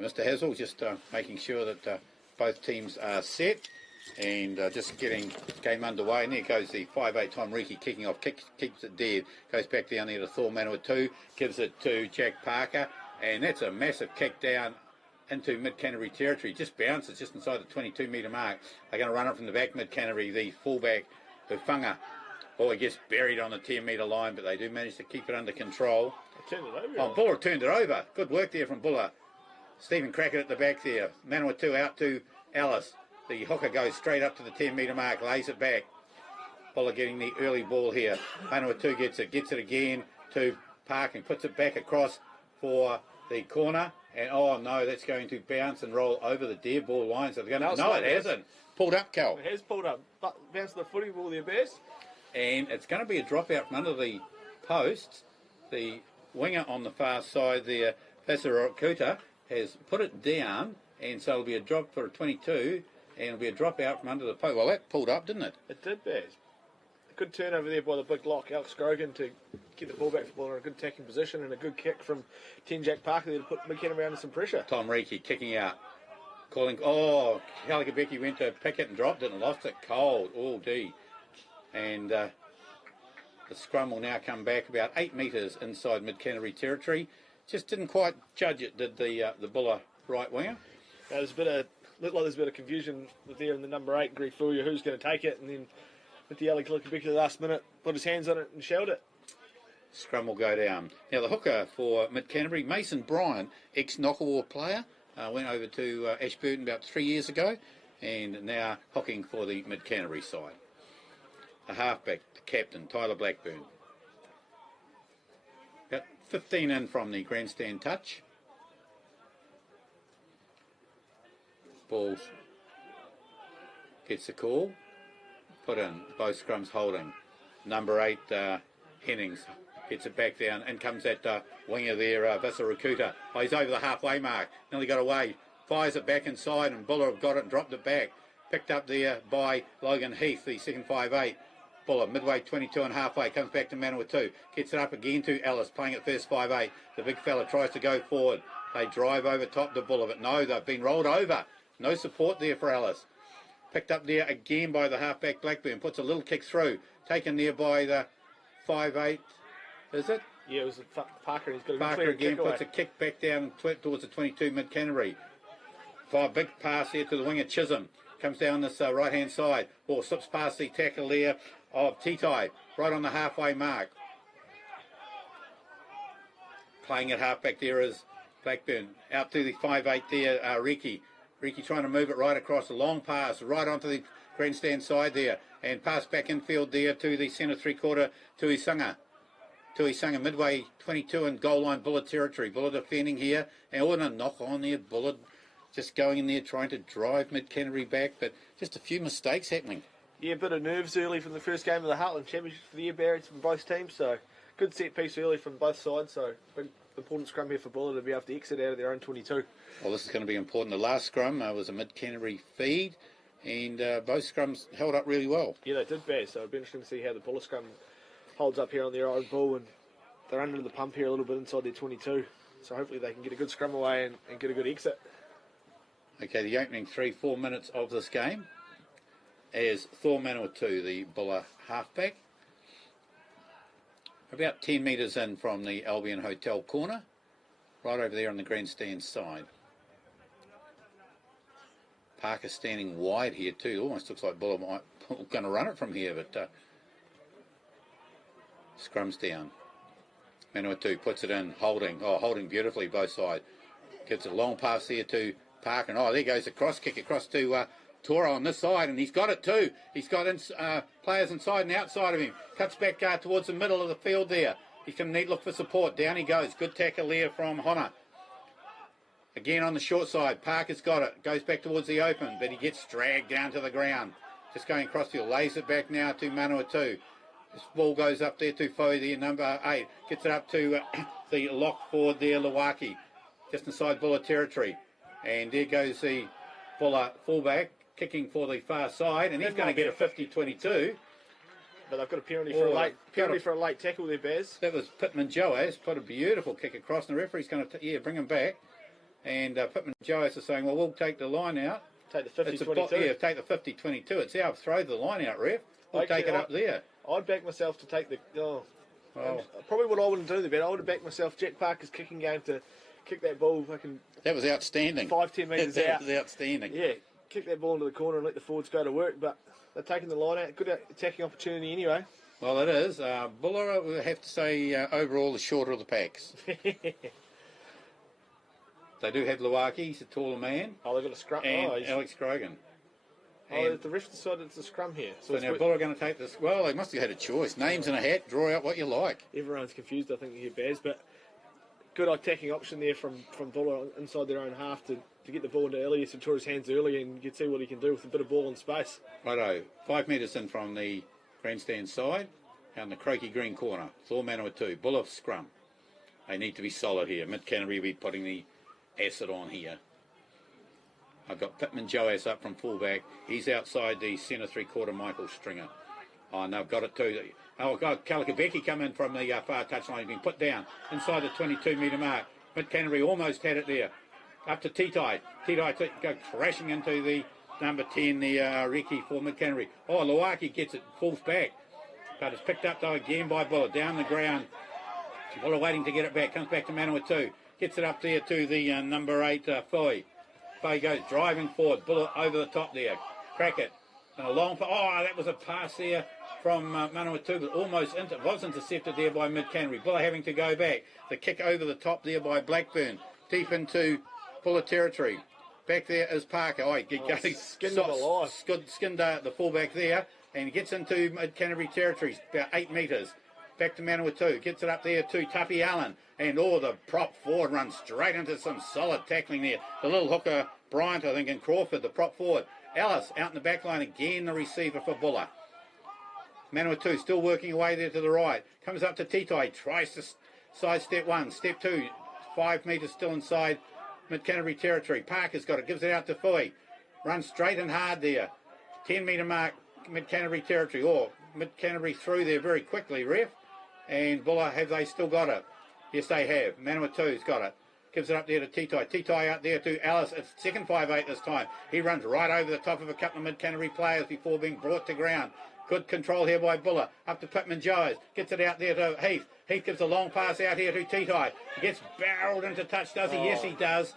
Mr. Hazel just making sure that both teams are set and just getting game underway. And there goes the 5'8" Tom Reiki kicking off, keeps it dead, goes back down there to Thor Manawatu, gives it to Jack Parker, and that's a massive kick down into Mid Canterbury territory. Just bounces just inside the 22 metre mark. They're going to run it from the back, Mid Canterbury, the fullback, Ufunga. Oh, he gets buried on the 10 metre line, but they do manage to keep it under control. Turned it over. Oh, Buller turned it over. Good work there from Buller. Stephen Crackett at the back there. Manawatu out to Alice. The hooker goes straight up to the 10 metre mark, lays it back. Buller getting the early ball here. Manawatu gets it again to Park and puts it back across for the corner. And oh no, that's going to bounce and roll over the dead ball line. So they're going to. No, it hasn't. Pulled up, Cal. It has pulled up. But bounced the footy ball there, Bears. And it's going to be a dropout from under the posts. The winger on the far side there, Vasarakuta, has put it down, and so it'll be a drop for a 22, and it'll be a drop out from under the post. Well, that pulled up, didn't it? It did, Bears. A good turnover there by the big lock, Alex Grogan, to get the ball back for ball in a good attacking position, and a good kick from 10 Jack Parker there to put Mid Canterbury under some pressure. Tom Reiki kicking out. Calling, Kalikabeki went to pick it and dropped it and lost it cold. Oh, D. And the scrum will now come back about 8 metres inside Mid Canterbury territory. Just didn't quite judge it, did the Buller right winger? Looked like there's a bit of confusion there in the number 8, Greg Fulia, who's going to take it, and then with the Ali Kalikabeki at the last minute, put his hands on it and shelled it. Scrum will go down. Now the hooker for Mid Canterbury, Mason Bryan, ex-Knockawar player, went over to Ashburton about 3 years ago, and now hooking for the Mid Canterbury side. The halfback, the captain, Tyler Blackburn. About 15 in from the grandstand touch. Balls gets the call. Put in. Both scrums holding. Number 8, Hennings, gets it back down. And comes that winger there, Vasarakuta. Oh, he's over the halfway mark. Nearly got away. Fires it back inside, and Buller have got it and dropped it back. Picked up there by Logan Heath, the second 5'8". Buller, midway 22 and halfway, comes back to Manawatu, gets it up again to Ellis, playing at first 5'8". The big fella tries to go forward. They drive over top to Buller, but no, they've been rolled over. No support there for Ellis. Picked up there again by the halfback Blackburn, puts a little kick through. Taken there by the 5'8", is it? Yeah, it was Parker. He's got a Parker again puts a kick back down towards the 22 Mid Canterbury. Big pass here to the winger Chisholm. Comes down this right-hand side. Ball slips past the tackle there of Titai, right on the halfway mark. Playing at halfback there is Blackburn. Out to the 5'8 there, Riki. Riki trying to move it right across. A long pass right onto the grandstand side there. And pass back infield there to the centre three-quarter to Isunga. Midway 22 and goal line Buller territory. Buller defending here. And a knock on there. Buller just going in there trying to drive Mid Canterbury back, but just a few mistakes happening. Yeah, a bit of nerves early from the first game of the Heartland Championship for the year, Barrett, from both teams, so good set piece early from both sides, so big important scrum here for Buller to be able to exit out of their own 22. Well, this is going to be important. The last scrum was a Mid Canterbury feed, and both scrums held up really well. Yeah, they did, Bear, so it'll be interesting to see how the Buller scrum holds up here on their own ball, and they're under the pump here a little bit inside their 22, so hopefully they can get a good scrum away and get a good exit. Okay, the opening 3-4 minutes of this game as Thor Manawatu, the Buller halfback, about 10 metres in from the Albion Hotel corner, right over there on the grandstand side. Parker standing wide here too. Almost looks like Buller might going to run it from here, but scrums down. Manawatu puts it in, holding beautifully both sides. Gets a long pass here to Parker, and there goes the cross kick across to Toro on this side, and he's got it too. He's got players inside and outside of him. Cuts back towards the middle of the field there. He's going to need to look for support. Down he goes. Good tackle there from Honna. Again on the short side. Parker's got it. Goes back towards the open, but he gets dragged down to the ground. Just going across field. Lays it back now to Manawatu. This ball goes up there to Foe there, number 8. Gets it up to the lock forward there, Lawaki. Just inside Buller territory. And there goes the Buller fullback kicking for the far side, and he's going to get a 50-22. But they've got a penalty for a late tackle there, Baz. That was Pittman Joas. Put a beautiful kick across, and the referee's going to bring him back. And Pittman and Joas are saying, well, we'll take the line out. Take the 50-22. Yeah, take the 50-22. It's our throw the line out, ref. We'll take it up there. I'd back myself to take the... Probably what I wouldn't do the bet. I would have backed myself Jack Parker's kicking game to kick that ball fucking... That was outstanding. 5-10 metres out. That was outstanding. Yeah, kick that ball into the corner and let the forwards go to work. But they're taking the line out. Good attacking opportunity anyway. Well, it is. Buller, we have to say, overall, the shorter of the packs. They do have Luaki. He's a taller man. Oh, they've got a scrum. And Alex Grogan. Oh, the ref decided it's a scrum here. So now Buller are going to take this. Well, they must have had a choice. Names in a hat. Draw out what you like. Everyone's confused, I think, here, Baz. But good attacking option there from Buller inside their own half to get the ball into Elias and Torres' hands early, and you can see what he can do with a bit of ball in space. Righto. 5 metres in from the grandstand side. Down the croaky green corner. Thor Manawa 2. Buller scrum. They need to be solid here. Mid Canterbury will be putting the acid on here. I've got Pittman Joas up from fullback. He's outside the centre 3/4 Michael Stringer. Oh, and they've got it too. Oh, God, Kalikabeki come in from the far touchline. He's been put down inside the 22-metre mark. Mid Canterbury almost had it there. Up to Titai. Titai go crashing into the number 10, the Riki for Mid Canterbury. Oh, Luaki gets it, falls back. But it's picked up though again by Buller. Down the ground. Buller waiting to get it back. Comes back to Manawa 2. Gets it up there to the number 8, Foy. Foy goes driving forward. Buller over the top there. Crack it. And a long... Oh, that was a pass there from Manawa 2, but almost was intercepted there by Mid Canterbury. Buller having to go back. The kick over the top there by Blackburn. Deep into Buller territory. Back there is Parker. Oh, skinned the fullback there. And gets into Mid Canterbury territory. About 8 metres. Back to Manawa 2. Gets it up there to Tuffy Allen. And the prop forward runs straight into some solid tackling there. The little hooker, Bryant, I think, and Crawford, the prop forward. Ellis out in the back line again, the receiver for Buller. Manawa 2 still working away there to the right. Comes up to Titai. Tries to sidestep 1. Step 2. 5 metres still inside Mid Canterbury territory. Parker's got it. Gives it out to Foy. Runs straight and hard there. 10-metre mark, Mid Canterbury territory. Oh, Mid Canterbury through there very quickly, ref. And Buller, have they still got it? Yes, they have. Manawa 2's got it. Gives it up there to Titai. Titai out there to Alice. It's second 5'8" this time. He runs right over the top of a couple of Mid Canterbury players before being brought to ground. Good control here by Buller. Up to Pittman Joes. Gets it out there to Heath. Heath gives a long pass out here to Titai. He gets barreled into touch, does he? Yes, he does.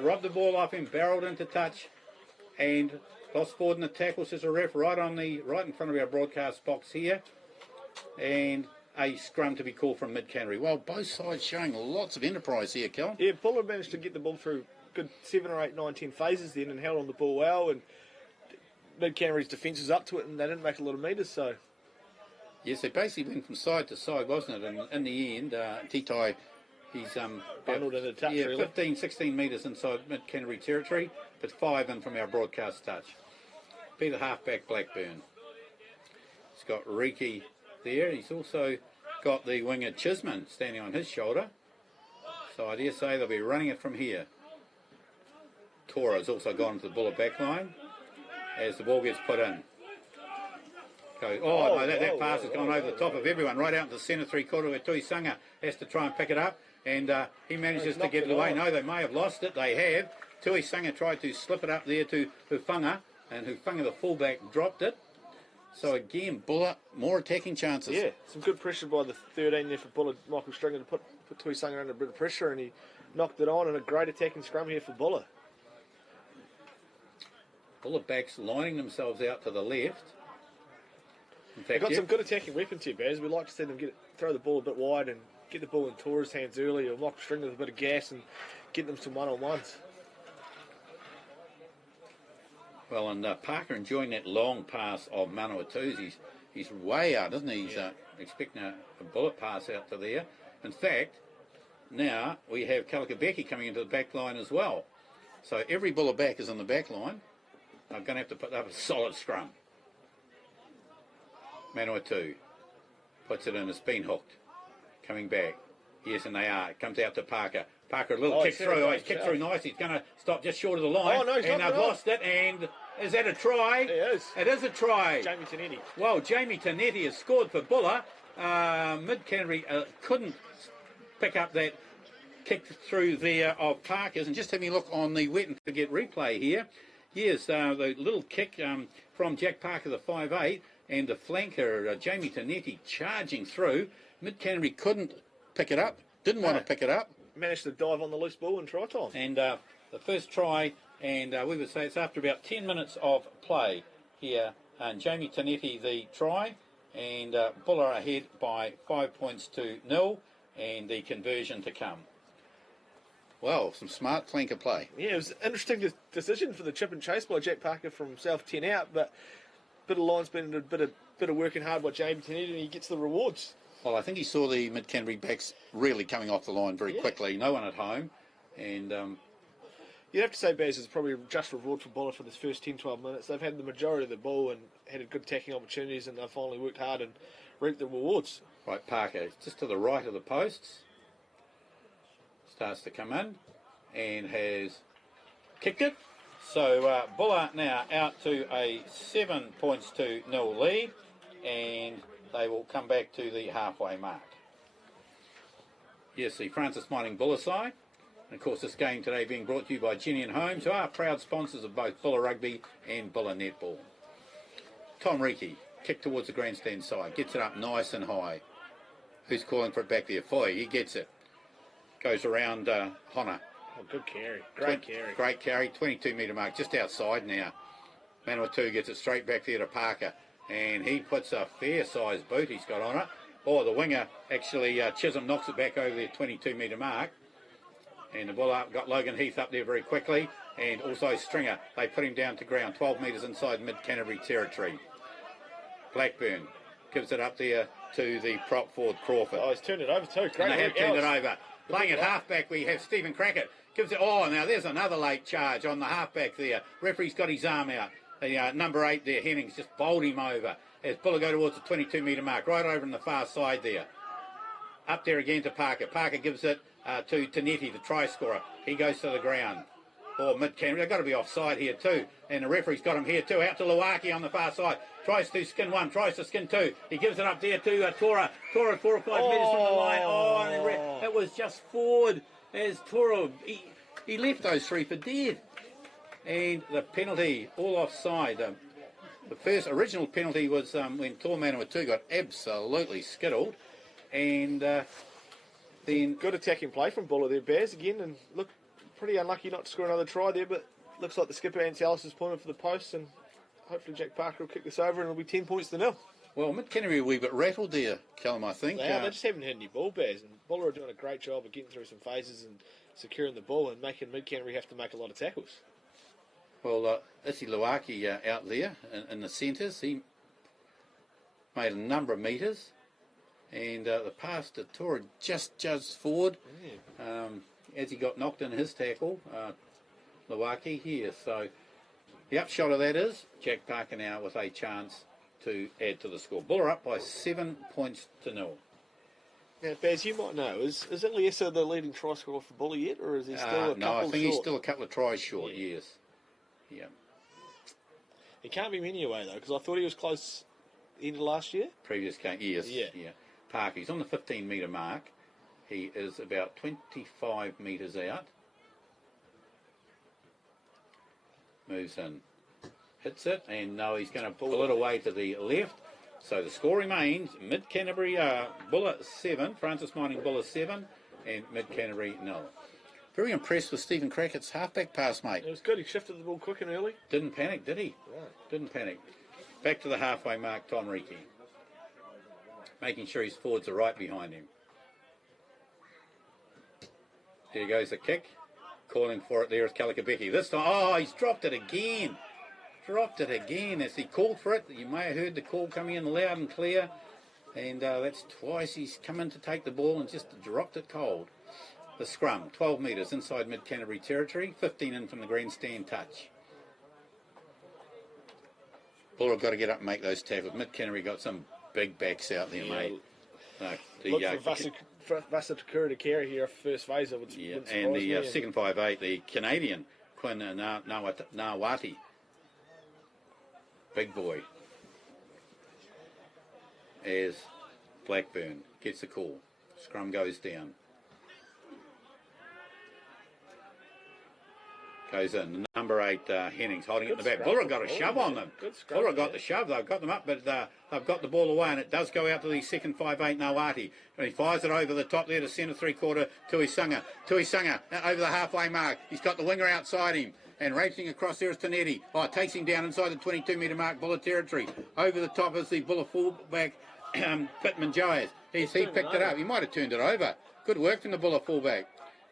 Robbed the ball off him, barreled into touch. And lost forward in the tackle, says a ref, right in front of our broadcast box here. And a scrum to be called from Mid Canterbury. Well, both sides showing lots of enterprise here, Kel. Yeah, Buller managed to get the ball through good 7 or 8, 9, 10 phases then and held on the ball well. And Mid Canterbury's defence was up to it and they didn't make a lot of metres, so. Yes, they basically went from side to side, wasn't it? And in the end, Titai, he's bundled into touch, really. 15, 16 metres inside Mid Canterbury territory, but 5 in from our broadcast touch. Be the halfback Blackburn. He's got Riki there. He's also got the winger Chisman standing on his shoulder. So I dare say they'll be running it from here. Tora's also gone to the Buller back line as the ball gets put in. That pass has gone over the top of everyone, right out into the centre 3/4 where Tui Sanga has to try and pick it up, and he manages to get it away. No, they may have lost it. They have. Tui Sanga tried to slip it up there to Hufunga, and Hufunga, the fullback, dropped it. So again, Buller, more attacking chances. Yeah, some good pressure by the 13 there for Buller, Michael Stringer, to put Tui Sanga under a bit of pressure, and he knocked it on, and a great attacking scrum here for Buller. Buller backs lining themselves out to the left. In fact, they've got some good attacking weapons here, Baz. We'd like to see them throw the ball a bit wide and get the ball in Torres' hands early, or Michael Stringer with a bit of gas and get them some one-on-ones. Well, and Parker enjoying that long pass of Manawa 2's. He's way out, isn't he? He's expecting a bullet pass out to there. In fact, now we have Kalikabeki coming into the back line as well. So every Buller back is in the back line. I'm going to have to put up a solid scrum. Manawa 2 puts it in. It's been hooked. Coming back. Yes, and they are. It comes out to Parker. Parker, a little kick through. He's kicked through nice. He's going to stop just short of the line. Oh, no, he's and they've lost it. And is that a try? It is. It is a try. Jamie Tanetti. Well, Jamie Tanetti has scored for Buller. Mid Canterbury couldn't pick up that kick through there of Parker's, and just having a look on the wet and forget replay here. Yes, the little kick from Jack Parker, the 5'8", and the flanker, Jamie Tonetti, charging through. Mid Canterbury couldn't pick it up, didn't want to pick it up. Managed to dive on the loose ball and try time. And the first try, and we would say it's after about 10 minutes of play here. And Jamie Tonetti the try, and Buller ahead by 5 points to 0, and the conversion to come. Well, some smart flanker play. Yeah, it was an interesting decision for the chip and chase by Jack Parker from South 10 out, but bit of linesman and a bit of working hard by Jamie Tonetti, and he gets the rewards. Well, I think he saw the Mid Canterbury backs really coming off the line very quickly. No one at home, and you'd have to say Baz is probably just reward for Buller for this first 10-12 minutes. They've had the majority of the ball and had good attacking opportunities, and they've finally worked hard and reaped the rewards. Right, Parker just to the right of the posts. Starts to come in and has kicked it. So Buller now out to a 7 points to 0 lead, and they will come back to the halfway mark. Yes, the Francis Mining Buller side. And of course, this game today being brought to you by Jenny and Holmes, who are proud sponsors of both Buller Rugby and Buller Netball. Tom Reiki, kick towards the grandstand side, gets it up nice and high. Who's calling for it back there? Foy, he gets it. Goes around Honor. Oh, good carry. Great carry. Great carry, 22-metre mark, just outside now. Manawatu gets it straight back there to Parker, and he puts a fair-sized boot he's got on it. Oh, the winger, actually, Chisholm knocks it back over the 22-metre mark. And the ball up, got Logan Heath up there very quickly, and also Stringer. They put him down to ground, 12 metres inside Mid Canterbury territory. Blackburn gives it up there to the prop forward Crawford. Oh, he's turned it over too. Great. And they have turned it over. Playing at halfback, we have Stephen Crackett. Gives it. Oh, now there's another late charge on the halfback there. Referee's got his arm out. The number 8 there, Hennings, just bowled him over as Buller go towards the 22-metre mark, right over on the far side there. Up there again to Parker. Parker gives it to Tonetti, the try scorer. He goes to the ground. Oh, Mid Canterbury, they've got to be offside here too. And the referee's got him here too. Out to Luaki on the far side. Tries to skin 1, tries to skin 2. He gives it up there to Tora. Tora 4 or 5 metres from the line. Oh, and it was just forward as Tora. He left those 3 for dead. And the penalty, all offside. The first original penalty was when Tor Manawatu got absolutely skittled. And then good attacking play from Buller there, Baz, again, and look, pretty unlucky not to score another try there, but looks like the skipper, Anse Ellis, is pointed for the post, and hopefully Jack Parker will kick this over and it'll be 10 points to 0. Well, Mid Canterbury a wee bit rattled there, Callum, I think. They just haven't had any ball, Baz, and Buller are doing a great job of getting through some phases and securing the ball and making Mid Canterbury have to make a lot of tackles. Well, Issy Luaki out there in the centres, he made a number of metres. And the pass to Tora just forward as he got knocked in his tackle, Luaki here. So the upshot of that is Jack Parker now with a chance to add to the score. Buller up by 7 points to 0. Now, Baz, you might know, is Iliesa the leading try scorer for Buller yet, or is he still a couple No, I think short? he's still a couple of tries short, yes. Yeah. He can't be many away, though, because I thought he was close end of last year. Previous game, yes. Yeah. Parker, he's on the 15-metre mark. He is about 25 metres out. Moves in. Hits it, and now he's going to pull it away to the left. So the score remains Mid Canterbury Buller 7, Francis Mining Buller 7, and Mid Canterbury 0. Very impressed with Stephen Crackett's halfback pass, mate. It was good. He shifted the ball quick and early. Didn't panic, did he? Right. Didn't panic. Back to the halfway mark, Tom Reiki. Making sure his forwards are right behind him. There goes the kick. Calling for it there is Kalikabeki. This time, he's dropped it again. Dropped it again as he called for it. You may have heard the call coming in loud and clear. And that's twice he's come in to take the ball and just dropped it cold. The scrum, 12 metres inside Mid Canterbury territory. 15 in from the grandstand touch. Buller have got to get up and make those tackles. Mid Canterbury got some big backs out there, mate. Look for Vasa Takura to carry here first phase. And the second 5'8", the Canadian Quinn Nawati. Big boy. As Blackburn gets the call. Scrum goes down. Goes in. Number 8, Hennings, holding it in the back. scrap Buller for got a Buller, shove on them. Good scrap Buller for got that. the shove. They've got them up, but they've got the ball away, and it does go out to the second 5'8", Nawati. And he fires it over the top there to centre 3/4, Tuisunga. Tuisunga over the halfway mark. He's got the winger outside him. And racing across there is Tanetti. Oh, it takes him down inside the 22-metre mark, Buller territory. Over the top is the Buller fullback, Pittman Joas. He picked it up. He might have turned it over. Good work from the Buller fullback.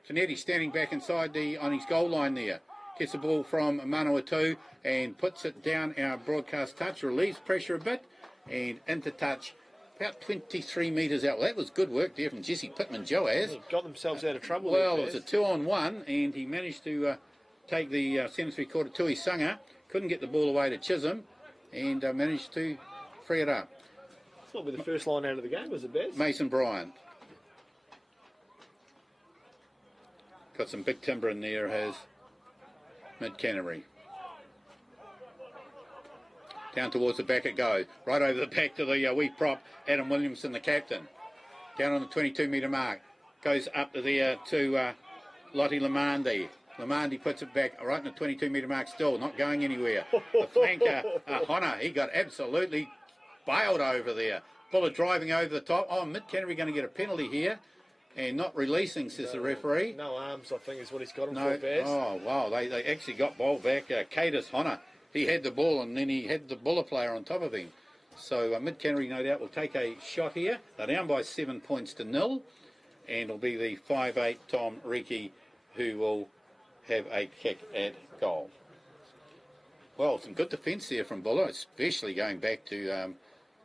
Tanetti standing back inside on his goal line there. Gets the ball from Manawatu and puts it down our broadcast touch, relieves pressure a bit, and into touch about 23 metres out. Well, that was good work there from Jesse Pittman Joas. Got themselves out of trouble. Well, there, it was a 2-on-1, and he managed to take the centre 3/4 Tuisunga. Couldn't get the ball away to Chisholm, and managed to free it up. It's not be the first line out of the game, was it, Bez? Mason Bryant. Got some big timber in there, has Mid Canterbury. Down towards the back it goes. Right over the back to the wee prop, Adam Williamson, the captain. Down on the 22-metre mark. Goes up to there to Lottie Lamandi. Lamandi puts it back right in the 22-metre mark still, not going anywhere. The flanker, Honna, he got absolutely bailed over there. Buller driving over the top. Oh, Mid Canterbury going to get a penalty here. And not releasing, says the referee. No arms, I think, is what he's got him No. for, Bez. Oh, wow. They actually got ball back. Cadis Honna, he had the ball and then he had the Buller player on top of him. So Mid Canterbury, no doubt, will take a shot here. They're down by 7 points to 0. And it'll be the 5'8", Tom Reiki, who will have a kick at goal. Well, some good defence there from Buller, especially going back to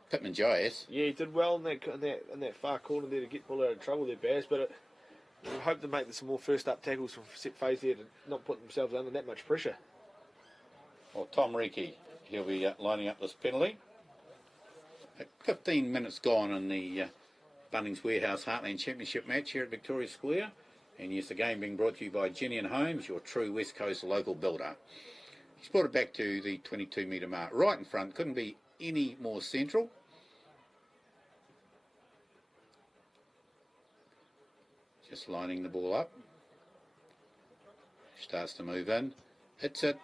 Pittman Joas. Yeah, he did well in that far corner there to get Buller out of trouble there, Baz, but we hope to make some more first-up tackles from set phase there to not put themselves under that much pressure. Well, Tom Reiki, he'll be lining up this penalty. 15 minutes gone in the Bunnings Warehouse Heartland Championship match here at Victoria Square. And yes, the game being brought to you by Jenny and Holmes, your true West Coast local builder. He's brought it back to the 22-metre mark, right in front. Couldn't be any more central. Just lining the ball up. Starts to move in. Hits it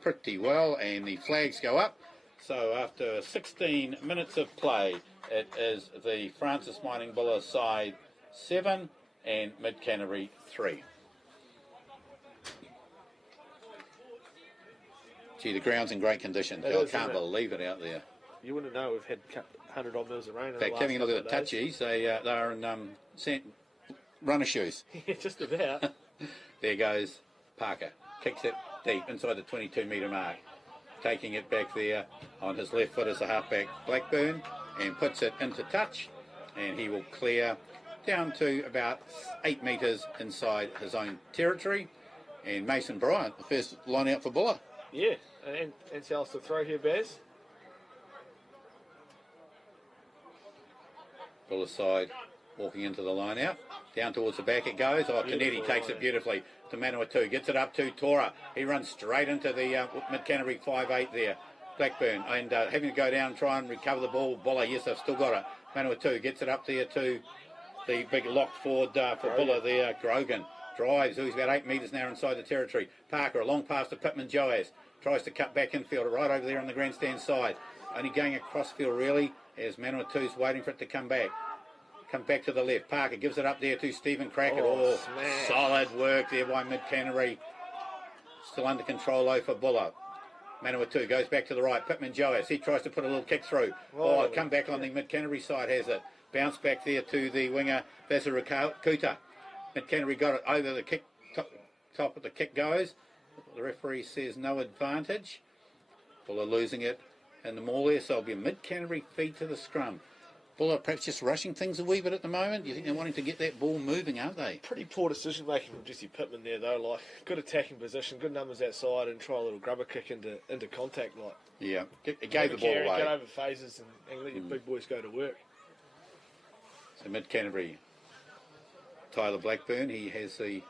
pretty well, and the flags go up. So after 16 minutes of play, it is the Francis Mining Buller side 7 and Mid Canterbury 3. Gee, the ground's in great condition. I can't believe it out there. You wouldn't know, we've had 100 odd mils of rain. In fact, having a look at the touchies, they're in runner shoes. Yeah, just about. There goes Parker. Kicks it deep inside the 22-metre mark. Taking it back there on his left foot as a halfback, Blackburn, and puts it into touch. And he will clear down to about 8 metres inside his own territory. And Mason Bryant, the first line out for Buller. Yeah, and Sal's to throw here, Baz. Buller side walking into the line out. Down towards the back it goes. Oh, Tanetti takes it beautifully to Manawatu. Gets it up to Tora. He runs straight into the Mid Canterbury 5'8" there. Blackburn. And having to go down and try and recover the ball. Buller, yes, they've still got it. Manawatu gets it up there to the big lock forward for Buller there. Grogan drives. He's about 8 metres now inside the territory. Parker, a long pass to Pittman Joas. Tries to cut back infield right over there on the grandstand side. Only going across field really as Manawatu's waiting for it to come back. Come back to the left. Parker gives it up there to Stephen Crackett. Oh, solid work there by Mid Canterbury. Still under control though for Buller. Manawatu goes back to the right. Pittman Joas. He tries to put a little kick through. Oh, come back on the Mid Canterbury side has it. Bounce back there to the winger, Vasarakuta. Mid Canterbury got it over the kick. Top of the kick goes. The referee says no advantage. Buller losing it in the maul there. So it'll be a Mid Canterbury feed to the scrum. Buller perhaps just rushing things a wee bit at the moment. You think they're wanting to get that ball moving, aren't they? Pretty poor decision making from Jesse Pittman there though. Like good attacking position, good numbers outside, and try a little grubber kick into contact. Like yeah, it gave the ball away. Get over phases and let your big boys go to work. So Mid Canterbury, Tyler Blackburn, he has the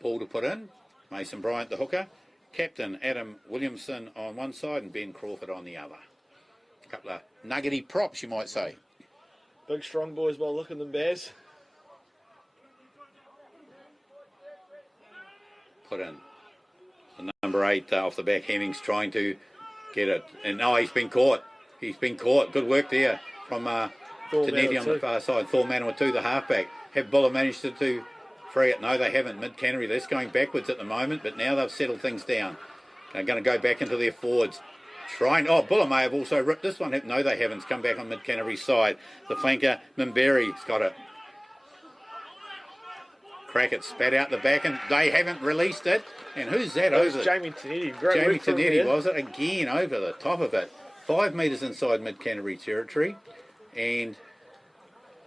ball to put in. Mason Bryant, the hooker. Captain Adam Williamson on one side and Ben Crawford on the other. A couple of nuggety props, you might say. Big strong boys by looking them, Baz. Put in. The number 8 off the back. Hemmings trying to get it. And he's been caught. He's been caught. Good work there from Tanetti on the far side. Thor Manawatu, the halfback. Have Buller managed to free it? No, they haven't. Mid Canterbury, they're going backwards at the moment, but now they've settled things down. They're going to go back into their forwards. Buller may have also ripped this one. No, they haven't. It's come back on Mid Canterbury's side. The flanker, Mimberry's got it. Crackett spat out the back, and they haven't released it. And who's that over? Jamie Tanetti. Jamie Tanetti, was it? Again, over the top of it. 5 metres inside Mid Canterbury territory. And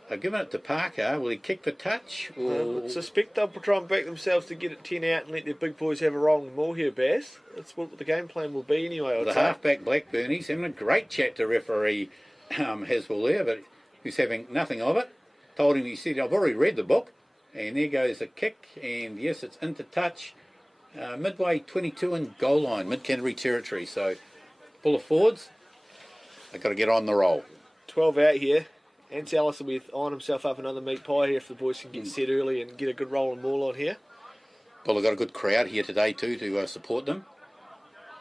they've given it to Parker. Will he kick the touch? I suspect they'll try and back themselves to get it 10 out and let their big boys have a roll more here, Bass. That's what the game plan will be anyway, I'd say. Halfback Blackburn, he's having a great chat to referee Haswell there, but he's having nothing of it. Told him, he said, I've already read the book. And there goes the kick, and yes, it's into touch. Midway 22 and goal line, Mid Canterbury territory. So, Buller forwards, they've got to get on the roll. 12 out here. Ants Ellis will be eyeing himself up another meat pie here if the boys can get set early and get a good roll and maul on here. Buller got a good crowd here today too to support them.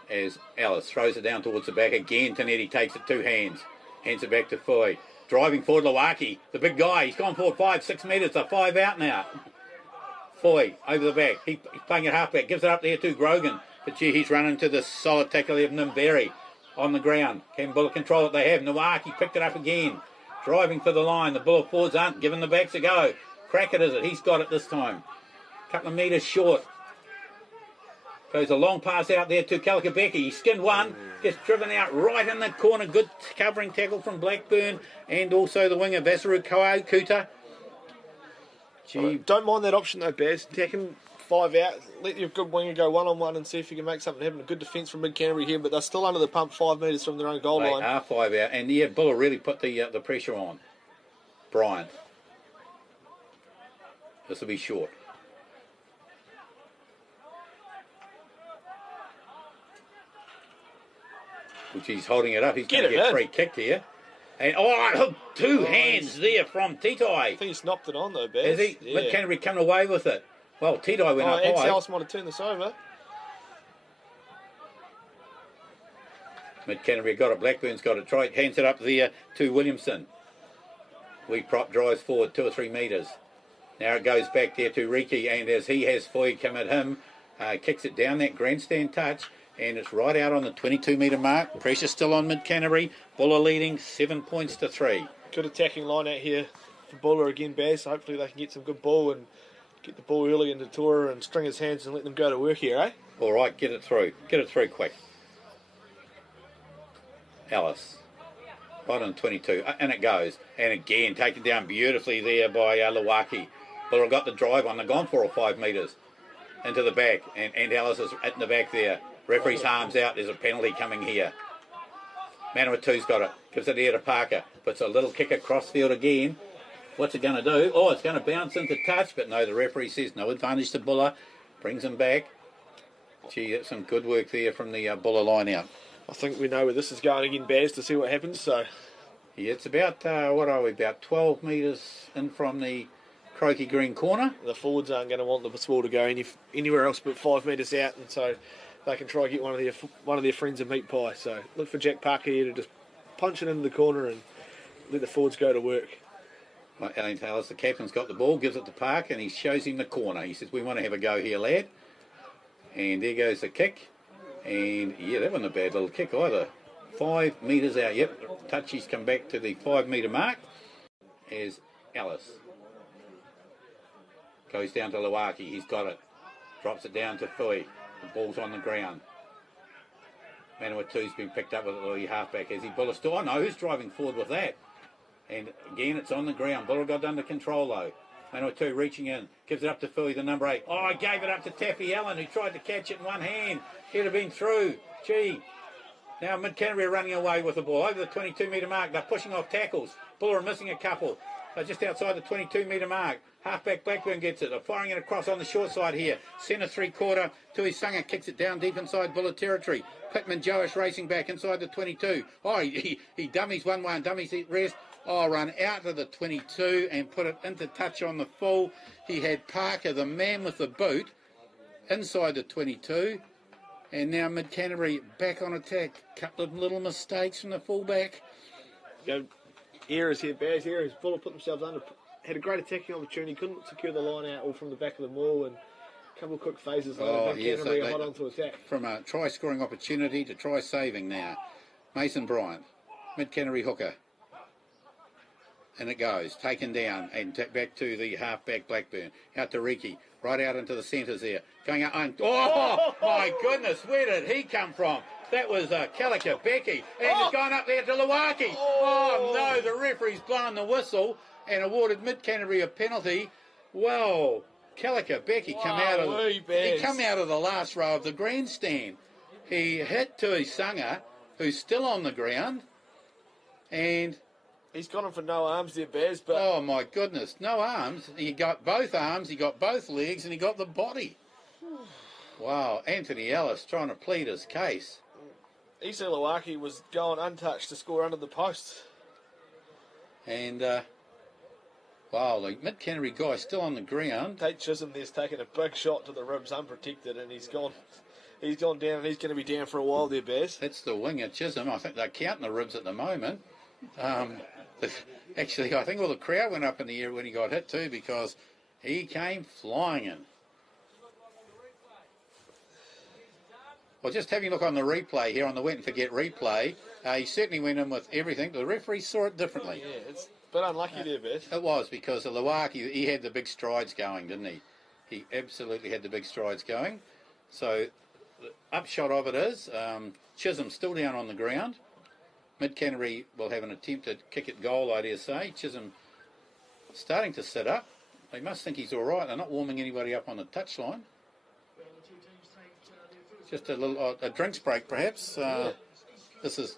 As Ellis throws it down towards the back again, Tanetti takes it 2 hands. Hands it back to Foy. Driving forward, Lawaki, the big guy. He's gone forward 5-6 metres. They're 5 out now. Foy over the back. He's playing at halfback. Gives it up there to Grogan. But gee, he's running to the solid tackle of Nimberry on the ground. Can Buller control it? They have. Nawaki picked it up again. Driving for the line. The Buller forwards aren't giving the backs a go. Crackett is it. He's got it this time. Couple of metres short. Goes a long pass out there to Kalakabeki. He skinned one. Gets driven out right in the corner. Good covering tackle from Blackburn. And also the winger, Vasaru Kuta. Gee, don't mind that option though, Baz. Take him 5 out. Let your good winger go 1-on-1 and see if you can make something happen. A good defence from Mid Canterbury here, but they're still under the pump 5 metres from their own goal line. They are 5 out. And yeah, Buller really put the pressure on Bryant. This will be short. Which he's holding it up. He's going to get free kicked here. And two hands there from Titai. I think he's knocked it on though, Baz. Has he? Yeah. Mid Canterbury coming away with it. Well, Titai went up high. Ants Ellis might have turned this over. Mid Canterbury got it. Blackburn's got it. Hands it up there to Williamson. Weak prop drives forward 2 or 3 metres. Now it goes back there to Riki, and as he has Foy come at him, kicks it down that grandstand touch. And it's right out on the 22-metre mark. Pressure still on Mid Canterbury. Buller leading 7 points to 3. Good attacking line out here for Buller again, Baz. Hopefully they can get some good ball and get the ball early into Tora and string his hands and let them go to work here, eh? All right, get it through. Get it through quick. Ellis. Right on 22. And it goes. And again, taken down beautifully there by Lawaki. Buller got the drive on. They've gone 4 or 5 metres into the back. And Ellis is in the back there. Referee's arms out. There's a penalty coming here. Manawatu's got it. Gives it here to Parker. Puts a little kick across field again. What's it going to do? Oh, it's going to bounce into touch. But no, the referee says no advantage to Buller. Brings him back. Gee, that's some good work there from the Buller line out. I think we know where this is going again, Baz, to see what happens. So, yeah, it's about, what are we, about 12 metres in from the Croaky Green corner. The forwards aren't going to want the ball to go anywhere else but 5 metres out, and so they can try and get one of their friends a meat pie. So look for Jack Parker here to just punch it into the corner and let the forwards go to work. Right, Alan Taylor, the captain's got the ball, gives it to Parker, and he shows him the corner. He says, we want to have a go here, lad. And there goes the kick. And yeah, that wasn't a bad little kick either. 5 metres out. Yep, Touchy's come back to the 5 metre mark as Ellis goes down to Lawaki. He's got it. Drops it down to Fui. The ball's on the ground. Manawatu's been picked up with the halfback as he Buller still. Oh no, who's driving forward with that? And again, it's on the ground. Buller got under control though. Manawatu reaching in, gives it up to Fui, the number 8. Oh, he gave it up to Taffy Allen, who tried to catch it in one hand. He'd have been through. Gee. Now Mid Canterbury are running away with the ball over the 22 metre mark. They're pushing off tackles. Buller are missing a couple. They're just outside the 22 metre mark. Halfback Blackburn gets it. They're firing it across on the short side here. Centre 3/4. Tuisaga kicks it down deep inside Buller territory. Pittman Joash racing back inside the 22. Oh, he dummies one way and dummies the rest. Oh, run out of the 22 and put it into touch on the full. He had Parker, the man with the boot, inside the 22. And now Mid Canterbury back on attack. Couple of little mistakes from the fullback. Go errors here, Bears. Errors. Buller put themselves under. Had a great attacking opportunity. Couldn't secure the line out all from the back of the maul. And a couple of quick phases later. Mid Canterbury are hot onto attack. From a try scoring opportunity to try saving now. Mason Bryant. Mid Canterbury hooker. And it goes. Taken down. And back to the half-back Blackburn. Out to Riki. Right out into the centres there. Going out. Oh, my goodness. Where did he come from? That was Calica Becky. And it's gone up there to Luaki. Oh, no. The referee's blown the whistle and awarded Mid Canterbury a penalty. Well, Calica Becky he come out of the last row of the grandstand. He hit Tuisaga, who's still on the ground. And he's gone on for no arms there, Bears. But oh, my goodness. No arms. He got both arms, he got both legs, and he got the body. Wow. Anthony Ellis trying to plead his case. Isa Luaki was going untouched to score under the post. And, wow, the Mid Canterbury guy still on the ground. Tate Chisholm there's taken a big shot to the ribs unprotected, and he's gone down, and he's going to be down for a while there, Bears. That's the winger, Chisholm. I think they're counting the ribs at the moment. Actually, I think all the crowd went up in the air when he got hit too, because he came flying in. Well, just having a look on the replay here, on the wet and forget replay, he certainly went in with everything. The referee saw it differently. Yeah, it's a bit unlucky there, Beth. It was, because Luaki, he had the big strides going, didn't he? He absolutely had the big strides going. So the upshot of it is, Chisholm still down on the ground. Mid Canterbury will have an attempt at kick at goal, I dare say. Chisholm starting to sit up. They must think he's all right. They're not warming anybody up on the touchline. Just a little a drinks break, perhaps. This is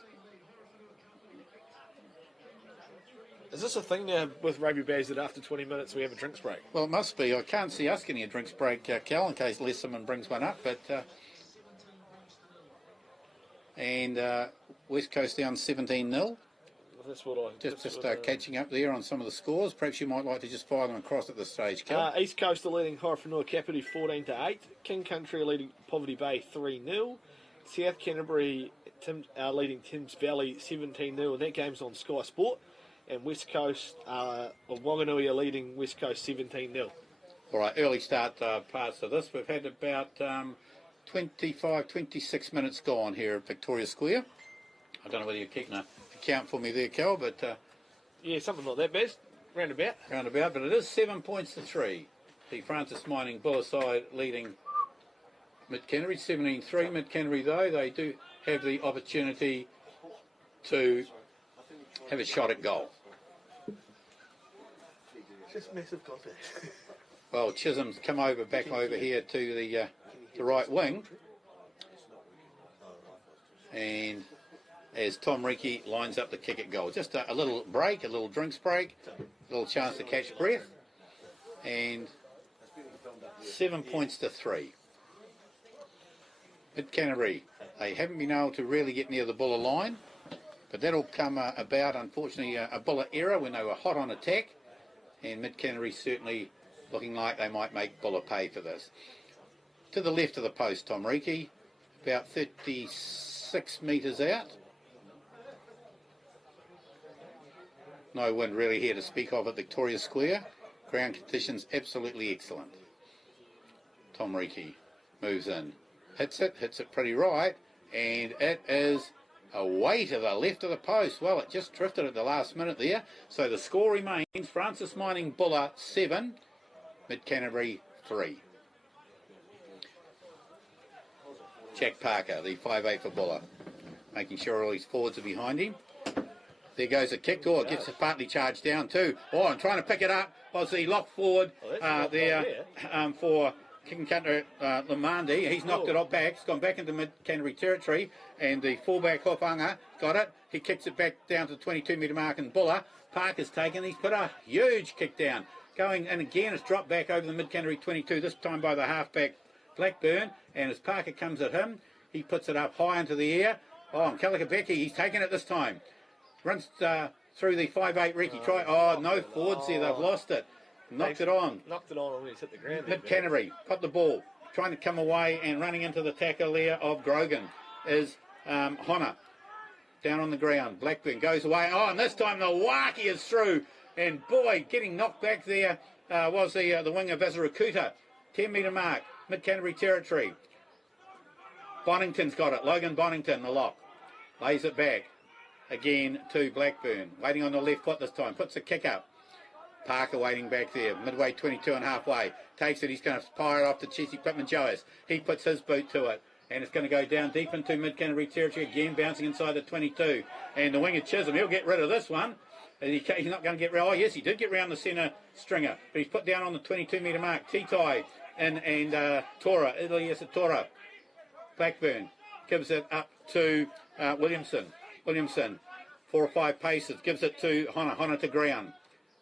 this a thing now with rugby Bears that after 20 minutes we have a drinks break? Well, it must be. I can't see us getting a drinks break, Cal, in case Les someone brings one up. But and West Coast down 17-0. That's what I... catching up there on some of the scores. Perhaps you might like to just fire them across at this stage, Cal. East Coast are leading Horowhenua Kapiti 14-8. King Country are leading Poverty Bay 3-0. South Canterbury leading Thames Valley 17-0, and that game's on Sky Sport. And West Coast, Wanganui are leading West Coast 17-0. All right, early start parts of this. We've had about 25, 26 minutes gone here at Victoria Square. I don't know whether you're keeping a count for me there, Cal, but... yeah, something like that, Bez. Roundabout, but it is 7 points to 3. The Francis Mining Buller side leading Mid Canterbury, 17-3. Mid Canterbury, though, they do have the opportunity to have a shot at goal. Just massive contact. Well, Chisholm's come back over here to the right wing. And as Tom Riki lines up the kick at goal. Just a little break, a little drinks break, a little chance to catch breath. And 7 points to 3. Mid Canterbury, they haven't been able to really get near the Buller line, but that'll come about, unfortunately, a Buller error when they were hot on attack, and Mid Canterbury certainly looking like they might make Buller pay for this. To the left of the post, Tom Riki, about 36 metres out. No wind really here to speak of at Victoria Square. Ground conditions absolutely excellent. Tom Riki moves in. Hits it pretty right, and it is away to the left of the post. Well, it just drifted at the last minute there. So the score remains Francis Mining Buller 7, Mid Canterbury 3. Jack Parker, the 5'8" for Buller, making sure all his forwards are behind him. There goes a kick. Oh, it gets partly charged down too. Oh, and trying to pick it up was the lock forward for King Country Lamandi. He's knocked it off back. It's gone back into Mid Canterbury territory, and the fullback Hofanga got it. He kicks it back down to the 22-metre mark, and Buller. Parker's taken. He's put a huge kick down. Going, and again it's dropped back over the Mid Canterbury 22, this time by the halfback Blackburn, and as Parker comes at him, he puts it up high into the air. Oh, and Kalikabeki, he's taken it this time. Runs through the 5'8" Riki. Try. Oh, no forwards there. They've lost it. Knocked it on when he's hit the ground. Mid Canterbury got the ball. trying to come away and running into the tackle there of Grogan is Honna. Down on the ground. Blackburn goes away. Oh, and this time the Waki is through. And boy, getting knocked back there was the winger Vazarakuta. 10 metre mark. Mid Canterbury territory. Bonnington's got it. Logan Bonnington, the lock. Lays it back. Again to Blackburn. Waiting on the left foot this time. Puts the kick up. Parker waiting back there. Midway 22 and halfway. Takes it. He's going to fire it off to Chessie Pittman-Joyce. He puts his boot to it. And it's going to go down deep into Mid Canterbury territory again, bouncing inside the 22. And the winger Chisholm, he'll get rid of this one. And he's not going to get rid. Oh yes, he did get round the centre stringer, but he's put down on the 22 metre mark. Titai and Tora, Iliasa Tora. Blackburn gives it up to Williamson. Williamson, 4 or 5 paces, gives it to Honna. Honna to ground.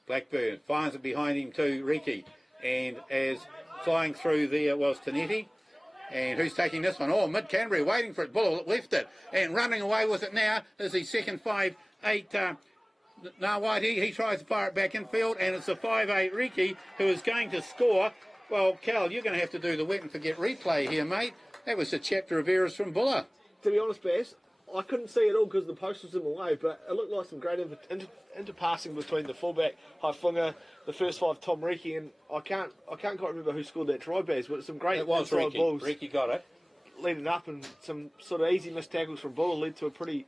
Blackburn finds it behind him to Riki, and as flying through there was Tanetti. And who's taking this one? Oh, Mid Canterbury waiting for it. Buller left it and running away with it now is the second 5'8". Now White, he tries to fire it back in field, and it's the 5'8" Riki who is going to score. Well, Cal, you're going to have to do the wet and forget replay here, mate. That was a chapter of errors from Buller. To be honest, Baz, I couldn't see it all because the post was in the way, but it looked like some great interpassing between the fullback, Haifunga, the first 5, Tom Riki, and I can't quite remember who scored that try, Baz, but some great inside balls. Riki got it. Leading up, and some sort of easy missed tackles from Buller led to a pretty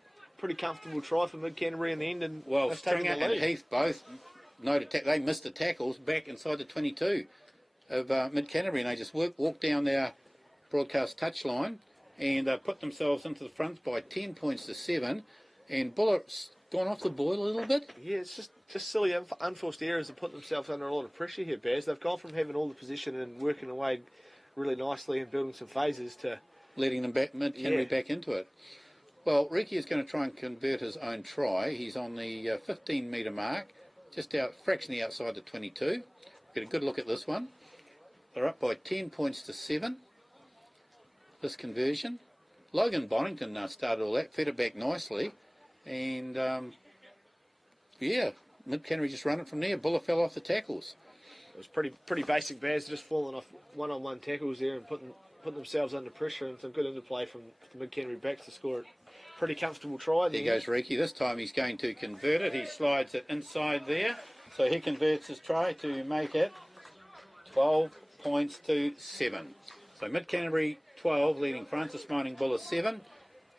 comfortable try for Mid Canterbury in the end. And well, Stringer and Heath both they missed the tackles back inside the 22 of Mid Canterbury, and they just walked down their broadcast touchline and put themselves into the front by 10 points to 7. And Buller's gone off the boil a little bit. Yeah, it's just silly unforced errors that put themselves under a lot of pressure here, Baz. They've gone from having all the position and working away really nicely and building some phases to letting them back Mid Canterbury back into it. Well, Riki is going to try and convert his own try. He's on the 15 metre mark, just fractionally outside the 22. Get a good look at this one. They're up by 10 points to 7. This conversion. Logan Bonnington started all that, fed it back nicely, and Mid Canterbury just run it from there. Buller fell off the tackles. It was pretty basic, Baz, just falling off one-on-one tackles there and putting themselves under pressure, and some good interplay from the Mid Canterbury backs to score it. Pretty comfortable try. There goes Riki. This time he's going to convert it. He slides it inside there, so he converts his try to make it 12 points to 7. So Mid Canterbury 12, leading Francis Mining Buller 7,